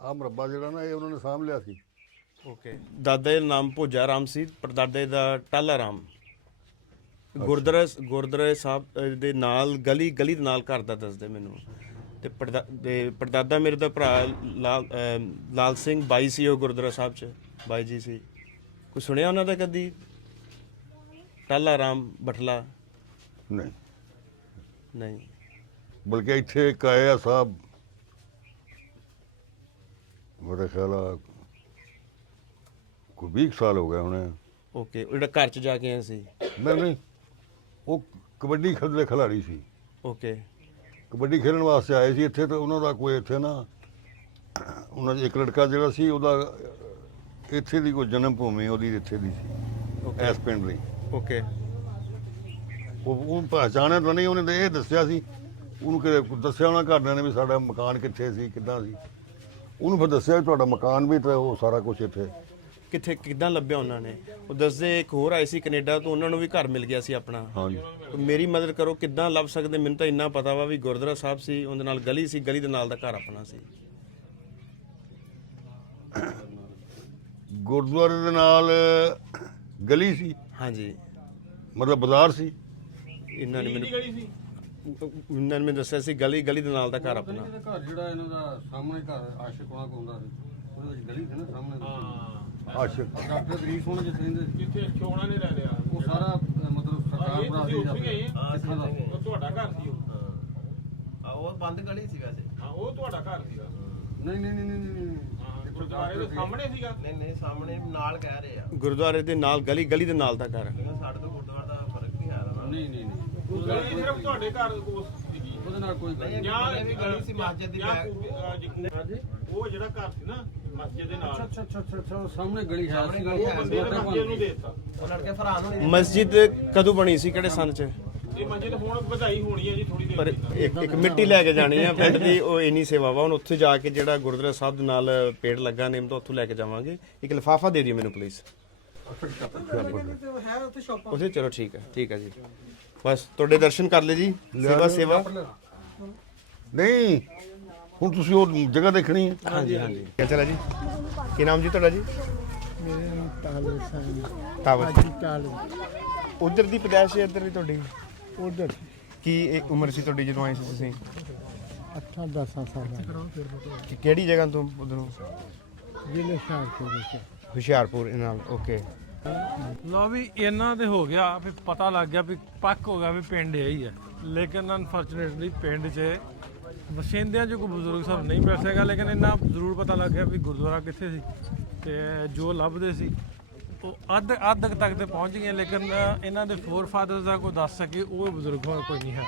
ਆ ਮਰੱਬਾ ਜਿਹੜਾ ਨਾ ਇਹ ਉਹਨਾਂ ਨੇ ਸਾਂਭ ਲਿਆ ਸੀ ਓਕੇ ਦਾਦਾ ਦਾ ਨਾਮ ਭੋਜਾ ਰਾਮ ਸੀ ਪਰਦਾਦੇ ਦਾ ਟਾਲਾ ਰਾਮ ਗੁਰਦੁਆਰਾ ਸਾਹਿਬ ਦੇ ਨਾਲ ਗਲੀ ਦੇ ਨਾਲ ਘਰ ਦਾ ਦੱਸਦੇ ਮੈਨੂੰ ਤੇ ਪਰਦਾਦਾ ਮੇਰੇ ਦਾ ਭਰਾ ਲਾਲ ਸਿੰਘ ਬਾਈ ਸੀ ਉਹ ਗੁਰਦੁਆਰਾ ਸਾਹਿਬ ਚ ਬਾਈ ਜੀ ਸੀ ਕੋਈ ਸੁਣਿਆ ਉਹਨਾਂ ਦਾ ਕਦੀ ਟਾਲਾ ਰਾਮ ਬਠਲਾ ਨਹੀਂ ਨਹੀਂ ਬਲਕਿ ਇੱਥੇ ਇੱਕ ਆਏ ਆ ਸਾਹਿਬ ਮੇਰੇ ਖਿਆਲ ਆ ਕੋਈ 20 ਸਾਲ ਹੋ ਗਏ ਹੁਣੇ ਓਕੇ ਉਹ ਜਿਹੜਾ ਘਰ ਚ ਜਾ ਕੇ ਆਏ ਸੀ ਨਹੀਂ ਉਹ ਕਬੱਡੀ ਖੇਡਦੇ ਖਿਲਾੜੀ ਸੀ ਓਕੇ ਕਬੱਡੀ ਖੇਡਣ ਵਾਸਤੇ ਆਏ ਸੀ ਇੱਥੇ ਤਾਂ ਉਹਨਾਂ ਦਾ ਕੋਈ ਇੱਥੇ ਨਾ ਉਹਨਾਂ ਦਾ ਇੱਕ ਲੜਕਾ ਜਿਹੜਾ ਸੀ ਉਹਦਾ ਇੱਥੇ ਦੀ ਕੋਈ ਜਨਮ ਭੂਮੀ ਉਹਦੀ ਇੱਥੇ ਦੀ ਸੀ ਇਸ ਪਿੰਡ ਦੀ ਓਕੇ ਉਹ ਪਹਿਚਾਣਿਆ ਤਾਂ ਨਹੀਂ ਉਹਨੇ ਤਾਂ ਇਹ ਦੱਸਿਆ ਸੀ ਉਹਨੂੰ ਕਿ ਦੱਸਿਆ ਉਹਨਾਂ ਘਰਦਿਆਂ ਨੇ ਵੀ ਸਾਡਾ ਮਕਾਨ ਕਿੱਥੇ ਸੀ ਕਿੱਦਾਂ ਸੀ ਉਹਨੂੰ ਫਿਰ ਦੱਸਿਆ ਵੀ ਤੁਹਾਡਾ ਮਕਾਨ ਵੀ ਤਾਂ ਉਹ ਸਾਰਾ ਕੁਝ ਇੱਥੇ ਕਿੱਥੇ ਕਿੱਦਾਂ ਲੱਭਿਆ ਉਹਨਾਂ ਨੇ ਉਹ ਦੱਸਦੇ ਇੱਕ ਹੋਰ ਆਏ ਸੀ ਕੈਨੇਡਾ ਤੋਂ ਉਹਨਾਂ ਨੂੰ ਵੀ ਘਰ ਮਿਲ ਗਿਆ ਸੀ ਆਪਣਾ ਹਾਂਜੀ ਮੇਰੀ ਮਦਦ ਕਰੋ ਕਿੱਦਾਂ ਲੱਭ ਸਕਦੇ ਮੈਨੂੰ ਤਾਂ ਇੰਨਾ ਪਤਾ ਵਾ ਵੀ ਗੁਰਦੁਆਰਾ ਸਾਹਿਬ ਸੀ ਉਹਦੇ ਨਾਲ ਗਲੀ ਸੀ ਗਲੀ ਦੇ ਨਾਲ ਦਾ ਘਰ ਆਪਣਾ ਸੀ ਗੁਰਦੁਆਰੇ ਦੇ ਨਾਲ ਗਲੀ ਸੀ ਹਾਂਜੀ ਮਤਲਬ ਬਾਜ਼ਾਰ ਸੀ ਇਹਨਾਂ ਨੇ ਮੈਨੂੰ ਦੱਸਿਆ ਸੀ ਗਲੀ ਦੇ ਨਾਲ ਦਾ ਘਰ ਆਪਣਾ ਘਰ ਜਿਹੜਾ ਇਹਨਾਂ ਦਾ ਸਾਹਮਣੇ ਘਰ ਆਸ਼ਿਕ ਵਾਂਗ ਹੁੰਦਾ ਸੀ ਉਹਦੇ ਵਿੱਚ ਗਲੀ ਸੀ ਨਾ ਸਾਹਮਣੇ ਆਸ਼ਿਕ ਡਾਕਟਰ ਗਰੀਬ ਸੋਹਣਾ ਜਿੱਥੇ ਰਹਿੰਦੇ ਕਿੱਥੇ ਛੋਣਾ ਨਹੀਂ ਰਹਿ ਰਿਹਾ ਉਹ ਸਾਰਾ ਮਤਲਬ ਸਰਕਾਰ ਬਣਾ ਦੀ ਤੁਹਾਡਾ ਘਰ ਸੀ ਉਹ ਉਹ ਬੰਦ ਗਲੀ ਸੀ ਵੈਸੇ। ਹਾਂ ਉਹ ਤੁਹਾਡਾ ਘਰ ਸੀਗਾ ਨਹੀਂ ਗੁਰਦੁਆਰੇ ਦੇ ਸਾਹਮਣੇ ਸੀਗਾ ਨਹੀਂ ਸਾਹਮਣੇ ਨਾਲ ਕਹਿ ਰਹੇ ਆ ਗੁਰਦੁਆਰੇ ਦੇ ਨਾਲ ਗਲੀ ਦੇ ਨਾਲ ਦਾ ਘਰ ਹੈ। ਸਾਡੇ ਤੋਂ ਗੁਰਦੁਆਰਾ ਦਾ ਫਰਕ ਨਹੀਂ ਆ ਨਹੀਂ ਗਲੀ ਸਿਰਫ ਤੁਹਾਡੇ ਘਰ ਕੋਲ ਸੀਗੀ ਉਹਦੇ ਨਾਲ ਕੋਈ ਗੱਲ ਨਹੀਂ। ਜਾਂ ਵੀ ਗਲੀ ਸੀ ਮਸਜਿਦ ਦੀ ਉਹ ਜਿਹੜਾ ਘਰ ਸੀ ਨਾ ਮਸਜਿਦ ਦੇ ਨਾਲ ਅੱਛਾ ਸਾਹਮਣੇ ਗਲੀ ਹੈ ਸਾਹਮਣੇ ਗਲੀ ਹੈ ਬੰਦੇ ਨੇ ਮਸਜਿਦ ਨੂੰ ਦੇ ਦਿੱਤਾ ਉਹਨਾਂ ਕੇ ਫਰਾਨ ਹੋਣੀ ਮਸਜਿਦ ਕਦੋਂ ਬਣੀ ਸੀ, ਕਿਹੜੇ ਸੰਨ 'ਚ? ਇਹ ਮਸਜਿਦ ਹੁਣ ਵਧਾਈ ਹੋਣੀ ਹੈ ਜੀ ਥੋੜੀ ਦੇਰ ਪਰ ਇੱਕ ਮਿੱਟੀ ਲੈ ਕੇ ਜਾਣੀ ਆ ਪਿੰਡ ਦੀ, ਉਹ ਇੰਨੀ ਸੇਵਾ ਵਾ। ਹੁਣ ਉੱਥੇ ਜਾ ਕੇ ਜਿਹੜਾ ਗੁਰਦੁਆਰਾ ਸਾਹਿਬ ਦੇ ਨਾਲ ਪੇੜ ਲੱਗਾ ਨਿੰਮ ਤੋਂ, ਉੱਥੋਂ ਲੈ ਕੇ ਜਾਵਾਂਗੇ। ਇੱਕ ਲਿਫਾਫਾ ਦੇ ਦਿਓ ਮੈਨੂੰ ਪਲੀਜ਼। ਉੱਥੇ ਚਲੋ ਠੀਕ ਹੈ ਜੀ। ਬਸ ਤੁਹਾਡੇ ਦਰਸ਼ਨ ਕਰ ਲਏ ਜੀ। ਸੇਵਾ ਨਹੀਂ, ਹੁਣ ਤੁਸੀਂ ਉਹ ਜਗ੍ਹਾ ਦੇਖਣੀ ਹੈ। ਹਾਂਜੀ ਕੀ ਚਲਾ ਜੀ? ਕੀ ਨਾਮ ਜੀ ਤੁਹਾਡਾ ਜੀ? ਤਾਵਰ। ਉਧਰ ਦੀ ਪੈਦਾਇਸ਼ ਹੈ, ਇੱਧਰ ਦੀ ਤੁਹਾਡੀ? ਉਧਰ ਕੀ ਇਹ ਉਮਰ ਸੀ ਤੁਹਾਡੀ ਜਦੋਂ ਆਏ ਸੀ ਤੁਸੀਂ? 8-10 ਸਾਲ ਕਿਹੜੀ ਜਗ੍ਹਾ ਤੋਂ ਉਧਰੋਂ? ਜ਼ਿਲ੍ਹੇ ਹੁਸ਼ਿਆਰਪੁਰ ਵਿੱਚ। ਹੁਸ਼ਿਆਰਪੁਰ ਨਾਲ। ਓਕੇ। ਲੋ ਵੀ ਇਹਨਾਂ ਦੇ ਹੋ ਗਿਆ ਵੀ ਪਤਾ ਲੱਗ ਗਿਆ ਵੀ ਪੱਕ ਹੋ ਗਿਆ ਵੀ ਪਿੰਡ ਇਹੀ ਹੈ, ਲੇਕਿਨ ਅਨਫੋਰਚੂਨੇਟਲੀ ਪਿੰਡ 'ਚ ਵਸਿੰਦਿਆਂ 'ਚ ਕੋਈ ਬਜ਼ੁਰਗ ਸਾਹਿਬ ਨਹੀਂ ਬੈਠ ਸਕਿਆ। ਲੇਕਿਨ ਇੰਨਾ ਜ਼ਰੂਰ ਪਤਾ ਲੱਗ ਗਿਆ ਵੀ ਗੁਰਦੁਆਰਾ ਕਿੱਥੇ ਸੀ ਤੇ ਜੋ ਲੱਭਦੇ ਸੀ ਉਹ ਅੱਧ ਤੱਕ ਤੇ ਪਹੁੰਚ ਗਏ। ਲੇਕਿਨ ਇਹਨਾਂ ਦੇ ਫੋਰ ਫਾਦਰਸ ਦਾ ਕੋਈ ਦੱਸ ਸਕੇ ਉਹ ਬਜ਼ੁਰਗ ਕੋਈ ਨਹੀਂ ਹੈ।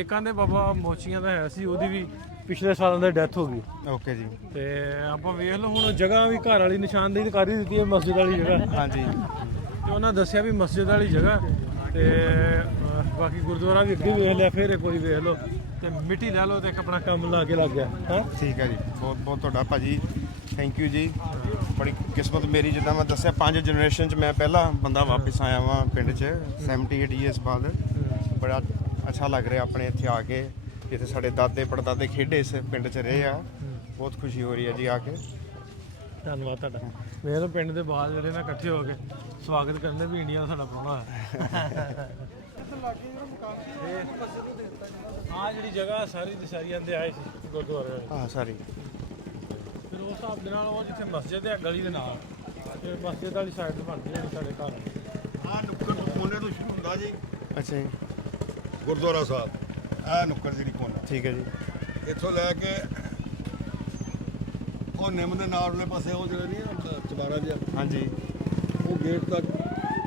ਇੱਕ ਆਂਦੇ ਬਾਬਾ ਮੋਚੀਆਂ ਦਾ ਹੈ ਸੀ, ਉਹਦੀ ਵੀ ਪਿਛਲੇ ਸਾਲਾਂ ਦੀ ਡੈਥ ਹੋ ਗਈ। ਓਕੇ ਜੀ। ਤੇ ਆਪਾਂ ਵੇਖ ਲਓ ਹੁਣ ਜਗ੍ਹਾ ਵੀ ਘਰ ਵਾਲੀ ਨਿਸ਼ਾਨਦੇਹੀ ਕਰ ਹੀ ਦਿੱਤੀ ਹੈ, ਮਸਜਿਦ ਵਾਲੀ ਜਗ੍ਹਾ। ਹਾਂਜੀ। ਤੇ ਉਹਨਾਂ ਦੱਸਿਆ ਵੀ ਮਸਜਿਦ ਵਾਲੀ ਜਗ੍ਹਾ ਤੇ ਬਾਕੀ ਗੁਰਦੁਆਰਾ ਵੀ ਅੱਗੇ ਵੇਖ ਲਿਆ, ਫਿਰ ਇੱਕ ਵਾਰੀ ਵੇਖ ਲਓ ਤੇ ਮਿੱਟੀ ਲੈ ਲਓ ਤੇ ਇੱਕ ਆਪਣਾ ਕੰਮ ਲਾ ਕੇ ਲੱਗ ਗਿਆ। ਹਾਂ ਠੀਕ ਹੈ ਜੀ, ਬਹੁਤ ਬਹੁਤ ਤੁਹਾਡਾ ਭਾਜੀ, ਥੈਂਕ ਯੂ ਜੀ। ਬੜੀ ਕਿਸਮਤ ਮੇਰੀ, ਜਿੱਦਾਂ ਮੈਂ ਦੱਸਿਆ 5 ਜਨਰੇਸ਼ਨ 'ਚ ਮੈਂ ਪਹਿਲਾ ਬੰਦਾ ਵਾਪਸ ਆਇਆ ਵਾਂ ਪਿੰਡ 'ਚ 78 ਈਅਰਸ ਬਾਅਦ। ਬੜਾ ਅੱਛਾ ਲੱਗ ਰਿਹਾ ਆਪਣੇ ਇੱਥੇ ਆ ਕੇ, ਜਿੱਥੇ ਸਾਡੇ ਦਾਦੇ ਪੜਦਾਦੇ ਖੇਡੇ ਇਸ ਪਿੰਡ 'ਚ ਰਹੇ ਆ। ਬਹੁਤ ਖੁਸ਼ੀ ਹੋ ਰਹੀ ਹੈ ਜੀ ਆ ਕੇ। ਧੰਨਵਾਦ ਤੁਹਾਡਾ। ਵੇਖ ਲਓ ਪਿੰਡ ਦੇ ਬਾਹਰ ਜਿਹੜੇ ਨਾ ਇਕੱਠੇ ਹੋ ਕੇ ਸਵਾਗਤ ਕਰਦੇ ਵੀ ਇੰਡੀਆ ਦਾ ਸਾਡਾ ਪ੍ਰਾਹੁਣਾ ਹੈ। ਆ ਜਿਹੜੀ ਜਗ੍ਹਾ ਸਾਰੀ ਦੀ ਸਾਰੀ ਆਂਦੇ ਆਏ ਸੀ ਗੁਰਦੁਆਰੇ। ਹਾਂ ਸਾਰੀ। ਫਿਰ ਉਸ ਹਿਸਾਬ ਦੇ ਨਾਲ ਉਹ ਜਿੱਥੇ ਮਸਜਿਦ ਹੈ ਗਲੀ ਦੇ ਨਾਲ, ਤੇ ਮਸਜਿਦ ਵਾਲੀ ਸਾਈਡ ਤੇ ਬਣਦੀ ਹੈ ਸਾਡੇ ਘਰ। ਆਹ ਨੁੱਕਰ ਕੋਨੇ ਤੋਂ ਸ਼ੁਰੂ ਹੁੰਦਾ ਜੀ ਅੱਛਾ ਜੀ। ਗੁਰਦੁਆਰਾ ਸਾਹਿਬ। ਆਹ ਨੁੱਕਰ ਜਿਹੜੀ ਕੋਨਾ, ਠੀਕ ਹੈ ਜੀ। ਇੱਥੋਂ ਲੈ ਕੇ ਉਹ ਨਿੰਮ ਦੇ ਨਾਲ ਵਾਲੇ ਪਾਸੇ ਉਹ ਜਿਹੜਾ ਨਹੀਂ ਚਬਾਰਾ ਜਿਹਾ, ਹਾਂਜੀ। ਉਹ ਗੇਟ ਤੱਕ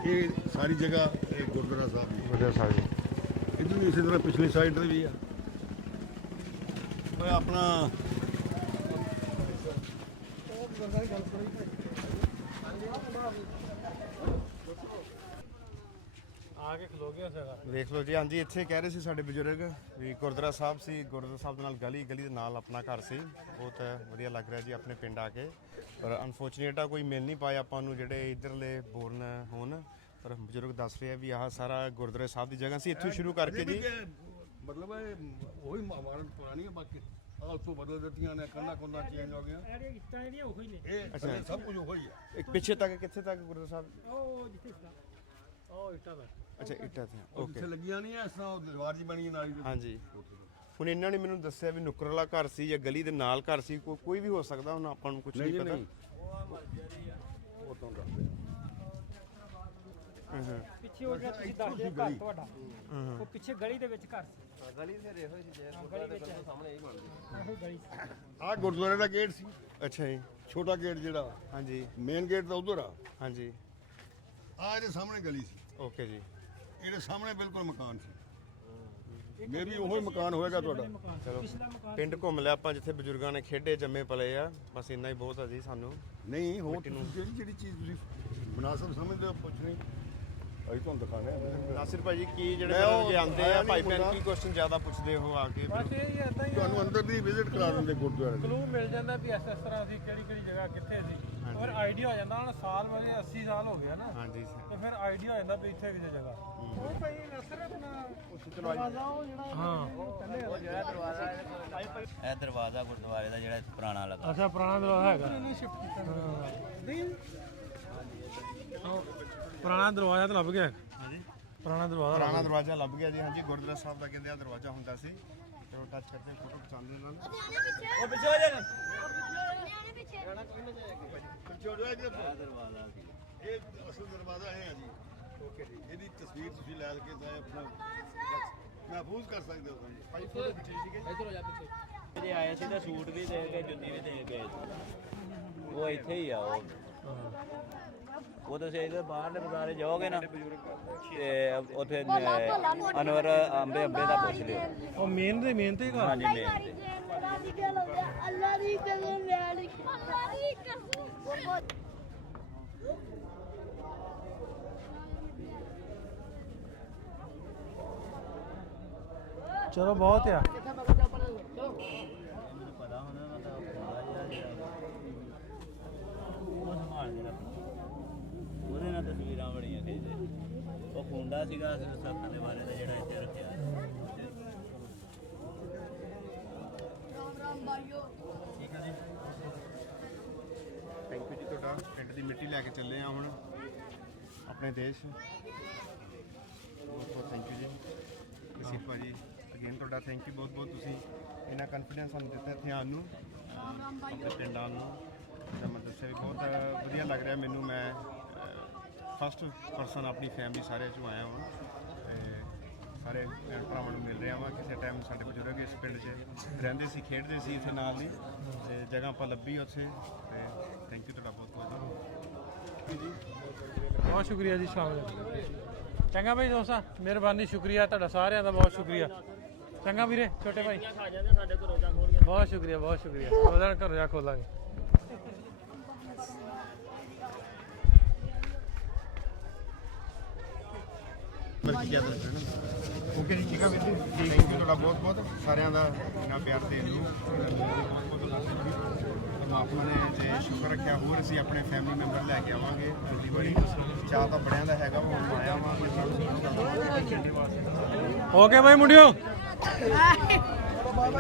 ਇਹ ਸਾਰੀ ਜਗ੍ਹਾ ਇਹ ਗੁਰਦੁਆਰਾ ਸਾਹਿਬ ਦੀ। ਗੁਰਦੁਆਰਾ ਸਾਹਿਬ ਜੀ। ਇੱਧਰ ਵੀ ਇਸੇ ਤਰ੍ਹਾਂ ਪਿਛਲੀ ਸਾਈਡ ਤੇ ਵੀ ਆ। ਉਹ ਆਪਣਾ ਆ ਕੇ ਖਲੋ ਗਿਆ ਸੀਗਾ। ਦੇਖ ਲਓ ਜੀ। ਹਾਂਜੀ, ਇੱਥੇ ਕਹਿ ਰਹੇ ਸੀ ਸਾਡੇ ਬਜ਼ੁਰਗ ਵੀ ਗੁਰਦੁਆਰਾ ਸਾਹਿਬ ਸੀ, ਗੁਰਦੁਆਰਾ ਸਾਹਿਬ ਦੇ ਨਾਲ ਗਲੀ ਦੇ ਨਾਲ ਆਪਣਾ ਘਰ ਸੀ। ਬਹੁਤ ਵਧੀਆ ਲੱਗ ਰਿਹਾ ਜੀ ਆਪਣੇ ਪਿੰਡ ਆ ਕੇ। ਪਰ ਅਨਫੋਰਚੂਨੇਟ ਆ ਕੋਈ ਮਿਲ ਨਹੀਂ ਪਾਇਆ ਆਪਾਂ ਨੂੰ ਜਿਹੜੇ ਇੱਧਰਲੇ ਬੋਰਨ ਹੋਣ। ਪਰ ਬਜ਼ੁਰਗ ਦੱਸ ਰਹੇ ਆ ਵੀ ਆਹ ਸਾਰਾ ਗੁਰਦੁਆਰਾ ਸਾਹਿਬ ਦੀ ਜਗ੍ਹਾ ਸੀ। ਇੱਥੋਂ ਸ਼ੁਰੂ ਕਰਕੇ ਜੀ ਮਤਲਬ ਇਹ ਉਹੀ ਇਮਾਰਤ ਪੁਰਾਣੀ ਹੈ, ਬਾਕੀ ਆਹ ਉੱਥੋਂ ਬਦਲ ਦਿੱਤੀਆਂ ਨੇ, ਕੰਧਾਂ ਚੇਂਜ ਹੋ ਗਈਆਂ। ਇਹ ਅੱਛਾ। ਸਭ ਕੁਝ ਉਹੀ ਹੈ। ਇੱਕ ਪਿੱਛੇ ਤੱਕ ਕਿੱਥੇ ਤੱਕ ਗੁਰਦੁਆਰਾ ਸਾਹਿਬ? ਉਹ ਇੱਟਾਂ ਦਾ। ਅੱਛਾ ਇੱਟਾਂ ਤੇ। ਉਹ ਜਿੱਥੇ ਲੱਗੀਆਂ ਨਹੀਂ ਇਸ ਤਰ੍ਹਾਂ ਉਹ ਦੀਵਾਰ ਜੀ ਬਣੀ ਹੈ ਨਾਲੀ ਦੇ। ਹਾਂਜੀ। ਹੁਣ ਇਹਨਾਂ ਨੇ ਮੈਨੂੰ ਦੱਸਿਆ ਵੀ ਨੁੱਕਰ ਵਾਲਾ ਘਰ ਸੀ ਜਾਂ ਗਲੀ ਦੇ ਨਾਲ ਘਰ ਸੀ, ਕੋਈ ਵੀ ਹੋ ਸਕਦਾ। ਹੁਣ ਆਪਾਂ ਨੂੰ ਕੁਝ ਨਹੀਂ ਪਤਾ। ਉਹ ਤੋਂ ਦੱਸਦੇ ਪਿੱਛੇ ਉਹ ਜਿਹੜਾ ਤੁਸੀਂ ਦੱਸਦੇ ਘਰ ਤੁਹਾਡਾ, ਉਹ ਪਿੱਛੇ ਗਲੀ ਦੇ ਵਿੱਚ ਘਰ ਸੀ। ਗਲੀ ਫਿਰ ਇਹੋ ਜਿਹੀ ਜੇ ਗੁਰਦੁਆਰੇ ਦੇ ਕੋਲ ਸਾਹਮਣੇ ਹੀ ਬਣਦੀ। ਇਹੋ ਗਲੀ ਸੀ। ਆਹ ਗੁਰਦੁਆਰੇ ਦਾ ਗੇਟ ਸੀ, ਅੱਛਾ ਜੀ। ਛੋਟਾ ਗੇਟ ਜਿਹੜਾ। ਹਾਂਜੀ ਮੇਨ ਗੇਟ ਤਾਂ ਉਧਰ ਆ। ਹਾਂਜੀ। ਆਹ ਇਹਦੇ ਸਾਹਮਣੇ ਗਲੀ ਸੀ। ਓਕੇ ਜੀ। ਇਹਦੇ ਸਾਹਮਣੇ ਬਿਲਕੁਲ ਮਕਾਨ ਸੀ। ਮੇ ਵੀ ਉਹੀ ਮਕਾਨ ਹੋਏਗਾ ਤੁਹਾਡਾ। ਚਲੋ ਪਿੰਡ ਘੁੰਮ ਲਿਆ ਆਪਾਂ, ਜਿੱਥੇ ਬਜ਼ੁਰਗਾਂ ਨੇ ਖੇਡੇ ਜੰਮੇ ਪਲੇ ਆ। ਬਸ ਇੰਨਾ ਹੀ ਬਹੁਤ ਆ ਜੀ ਸਾਨੂੰ। ਨਹੀਂ ਹੋਰ ਜਿਹੜੀ ਚੀਜ਼ ਤੁਸੀਂ ਮੁਨਾਸਬ ਸਮਝਦੇ ਹੋ ਪੁੱਛਣੀ, ਅਸੀਂ ਤੁਹਾਨੂੰ ਦਿਖਾਣੇ ਆ। ਨਾਸਿਰ ਭਾਜੀ ਕੀ ਜਿਹੜੇ ਮਤਲਬ ਜੇ ਆਉਂਦੇ ਆ ਭਾਈ ਭੈਣ ਕੀ ਕੁਐਸਚਨ ਜ਼ਿਆਦਾ ਪੁੱਛਦੇ ਹੋ ਆ ਕੇ? ਬਸ ਇਹ ਇਦਾਂ ਹੀ ਤੁਹਾਨੂੰ ਅੰਦਰ ਦੀ ਵਿਜ਼ਿਟ ਕਰਾ ਦਿੰਦੇ ਗੁਰਦੁਆਰੇ ਦੇ। ਕਲੂ ਮਿਲ ਜਾਂਦਾ ਵੀ ਇਸ ਤਰ੍ਹਾਂ ਸੀ, ਕਿਹੜੀ ਜਗ੍ਹਾ ਕਿੱਥੇ ਸੀ। ਫਿਰ ਆਈਡੀਆ ਹੋ ਜਾਂਦਾ। ਹੁਣ ਸਾਲ ਬਾਰੇ 80 ਸਾਲ ਹੋ ਗਿਆ ਨਾ, ਹਾਂਜੀ ਤੇ ਫਿਰ ਆਈਡੀਆ ਹੋ ਜਾਂਦਾ ਵੀ ਇੱਥੇ ਕਿਸੇ ਜਗ੍ਹਾ। ਉਹ ਭਾਈ ਨਸਰ ਆਪਣਾ ਹਾਂ। ਇਹ ਦਰਵਾਜ਼ਾ ਗੁਰਦੁਆਰੇ ਦਾ ਜਿਹੜਾ ਪੁਰਾਣਾ ਲੱਗਾ। ਅੱਛਾ ਪੁਰਾਣਾ ਦਰਵਾਜ਼ਾ ਹੈਗਾ। ਪੁਰਾਣਾ ਦਰਵਾਜ਼ਾ ਤਾਂ ਲੱਭ ਗਿਆ। ਹਾਂਜੀ ਪੁਰਾਣਾ ਦਰਵਾਜ਼ਾ ਲੱਭ ਗਿਆ ਜੀ। ਹਾਂਜੀ ਗੁਰਦੁਆਰਾ ਸਾਹਿਬ ਦਾ ਕਹਿੰਦੇ ਆ ਦਰਵਾਜ਼ਾ ਹੁੰਦਾ ਸੀ। ਚਲੋ ਟੱਚ ਕਰਦੇ ਫੋਟੋ ਖਿਚਾਉਂਦੇ ਨਾਲ। ਪਿੱਛੇ ਹੋ ਜਾ ਦਰਵਾਜ਼ਾ ਸੀ ਇਹ ਅਸਲ ਦਰਵਾਜ਼ਾ ਹੈ ਜੀ। ਓਕੇ ਜੀ, ਇਹਦੀ ਤਸਵੀਰ ਤੁਸੀਂ ਲੈ ਕੇ ਤਾਂ ਆਪਣਾ ਮਹਿਫੂਜ਼ ਕਰ ਸਕਦੇ ਹੋ ਤੁਹਾਨੂੰ। ਜੇ ਆਏ ਸੀ ਤਾਂ ਸੂਟ ਵੀ ਦੇ ਕੇ ਜੁੱਤੀ ਵੀ ਦੇ ਕੇ ਗਏ ਸੀ। ਉਹ ਇੱਥੇ ਹੀ ਆ ਉਹ ਤੁਸੀਂ ਇਹਦੇ ਬਾਹਰਲੇ ਬਾਜ਼ਾਰੇ ਜਾਓਗੇ ਨਾ ਤੇ ਉੱਥੇ ਅਨਵਰ ਅੰਬੇ ਦਾ ਪੁੱਛ ਲਿਓ। ਉਹ ਮੇਨ ਤੇ ਘਰ। ਹਾਂਜੀ ਮੇਨ ਤੇ ਅੱਲਾ ਦੀ ਕਸਮ ਅੱਲਾ ਦੀ ਕਸਮ ਚਲੋ ਬਹੁਤ ਆ। ਪਤਾ ਹੋਣਾ ਨਾ ਤਾਂ ਉਹ ਸੰਭਾਲ ਕੇ ਰੱਖਣਾ। ਉਹਦੇ ਨਾਲ ਤਸਵੀਰਾਂ ਬੜੀਆਂ ਖਿੱਚਦੇ। ਉਹ ਖੁੰਡਾ ਸੀਗਾ ਸੱਤ ਦੇ ਬਾਰੇ ਦਾ ਜਿਹੜਾ ਇੱਥੇ ਰੱਖਿਆ। ਠੀਕ ਹੈ ਜੀ, ਥੈਂਕ ਯੂ ਜੀ ਤੁਹਾਡਾ। ਪਿੰਡ ਦੀ ਮਿੱਟੀ ਲੈ ਕੇ ਚੱਲੇ ਆ ਹੁਣ ਆਪਣੇ ਦੇਸ਼। ਬਹੁਤ ਬਹੁਤ ਥੈਂਕ ਯੂ ਜੀ ਨਸੀਬ ਭਾਜੀ, ਅਗੇਨ ਤੁਹਾਡਾ ਥੈਂਕ ਯੂ ਬਹੁਤ ਬਹੁਤ। ਤੁਸੀਂ ਇੰਨਾ ਕੌਨਫੀਡੈਂਸ ਸਾਨੂੰ ਦਿੱਤਾ ਇੱਥੇ ਆਉਣ ਨੂੰ, ਆਪਣੇ ਪਿੰਡ ਆਉਣ ਨੂੰ। ਜਿੱਦਾਂ ਮੈਂ ਦੱਸਿਆ ਵੀ ਬਹੁਤ ਵਧੀਆ ਲੱਗ ਰਿਹਾ ਮੈਨੂੰ। ਮੈਂ ਫਸਟ ਪਰਸਨ ਆਪਣੀ ਫੈਮਿਲੀ ਸਾਰੇ 'ਚੋਂ ਆਇਆ ਵਾਂ ਤੇ ਸਾਰੇ ਭੈਣ ਭਰਾਵਾਂ ਨੂੰ ਮਿਲ ਰਿਹਾ ਵਾਂ। ਕਿਸੇ ਟਾਈਮ ਸਾਡੇ ਬਜ਼ੁਰਗ ਇਸ ਪਿੰਡ 'ਚ ਰਹਿੰਦੇ ਸੀ, ਖੇਡਦੇ ਸੀ ਇੱਥੇ ਨਾਲ ਨਹੀਂ, ਤੇ ਜਗ੍ਹਾ ਆਪਾਂ ਲੱਭੀ ਉੱਥੇ। ਤੇ ਥੈਂਕ ਯੂ ਤੁਹਾਡਾ ਬਹੁਤ ਬਹੁਤ ਜੀ। ਬਹੁਤ ਸ਼ੁਕਰੀਆ ਜੀ, ਸ਼ਾਮਿਲ। ਚੰਗਾ ਭਾਈ ਦੋਸਤਾਂ, ਮਿਹਰਬਾਨੀ, ਸ਼ੁਕਰੀਆ ਤੁਹਾਡਾ ਸਾਰਿਆਂ ਦਾ, ਬਹੁਤ ਸ਼ੁਕਰੀਆ। ਚੰਗਾ ਵੀਰੇ, ਛੋਟੇ ਭਾਈ ਬਹੁਤ ਸ਼ੁਕਰੀਆ, ਬਹੁਤ ਸ਼ੁਕਰੀਆ। ਉਹਦਾ ਘਰੋਂ ਜਾ ਖੋਲਾਂਗੇ। ਓਕੇ ਜੀ, ਠੀਕ ਆ ਵੀਰ ਜੀ, ਥੈਂਕ ਯੂ ਤੁਹਾਡਾ ਬਹੁਤ ਬਹੁਤ ਸਾਰਿਆਂ ਦਾ ਇੰਨਾ ਪਿਆਰ ਦੇਣ ਨੂੰ। ਬਹੁਤ ਬਹੁਤ ਪਰਮਾਤਮਾ ਨੇ ਜੇ ਸ਼ੁਕਰ ਰੱਖਿਆ, ਹੋਰ ਅਸੀਂ ਆਪਣੇ ਫੈਮਿਲੀ ਮੈਂਬਰ ਲੈ ਕੇ ਆਵਾਂਗੇ ਜਲਦੀ ਬੜੀ। ਚਾਹ ਤਾਂ ਬੜਿਆਂ ਦਾ ਹੈਗਾ, ਹੁਣ ਆਇਆ ਵਾਂ। ਓਕੇ ਭਾਈ ਮੁੰਡਿਓ,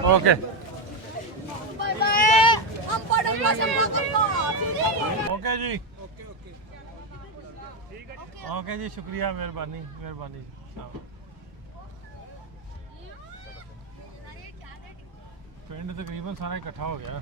ਓਕੇ ਬਾਏ ਬਾਏ ਆਪਾਂ ਡੱਬਾ ਸ਼ੰਮਾ ਕਰਤਾ ਓਕੇ ਜੀ, ਓਕੇ ਜੀ, ਸ਼ੁਕਰੀਆ, ਮਿਹਰਬਾਨੀ ਮਿਹਰਬਾਨੀ। ਪਿੰਡ ਤਕਰੀਬਨ ਸਾਰਾ ਇਕੱਠਾ ਹੋ ਗਿਆ।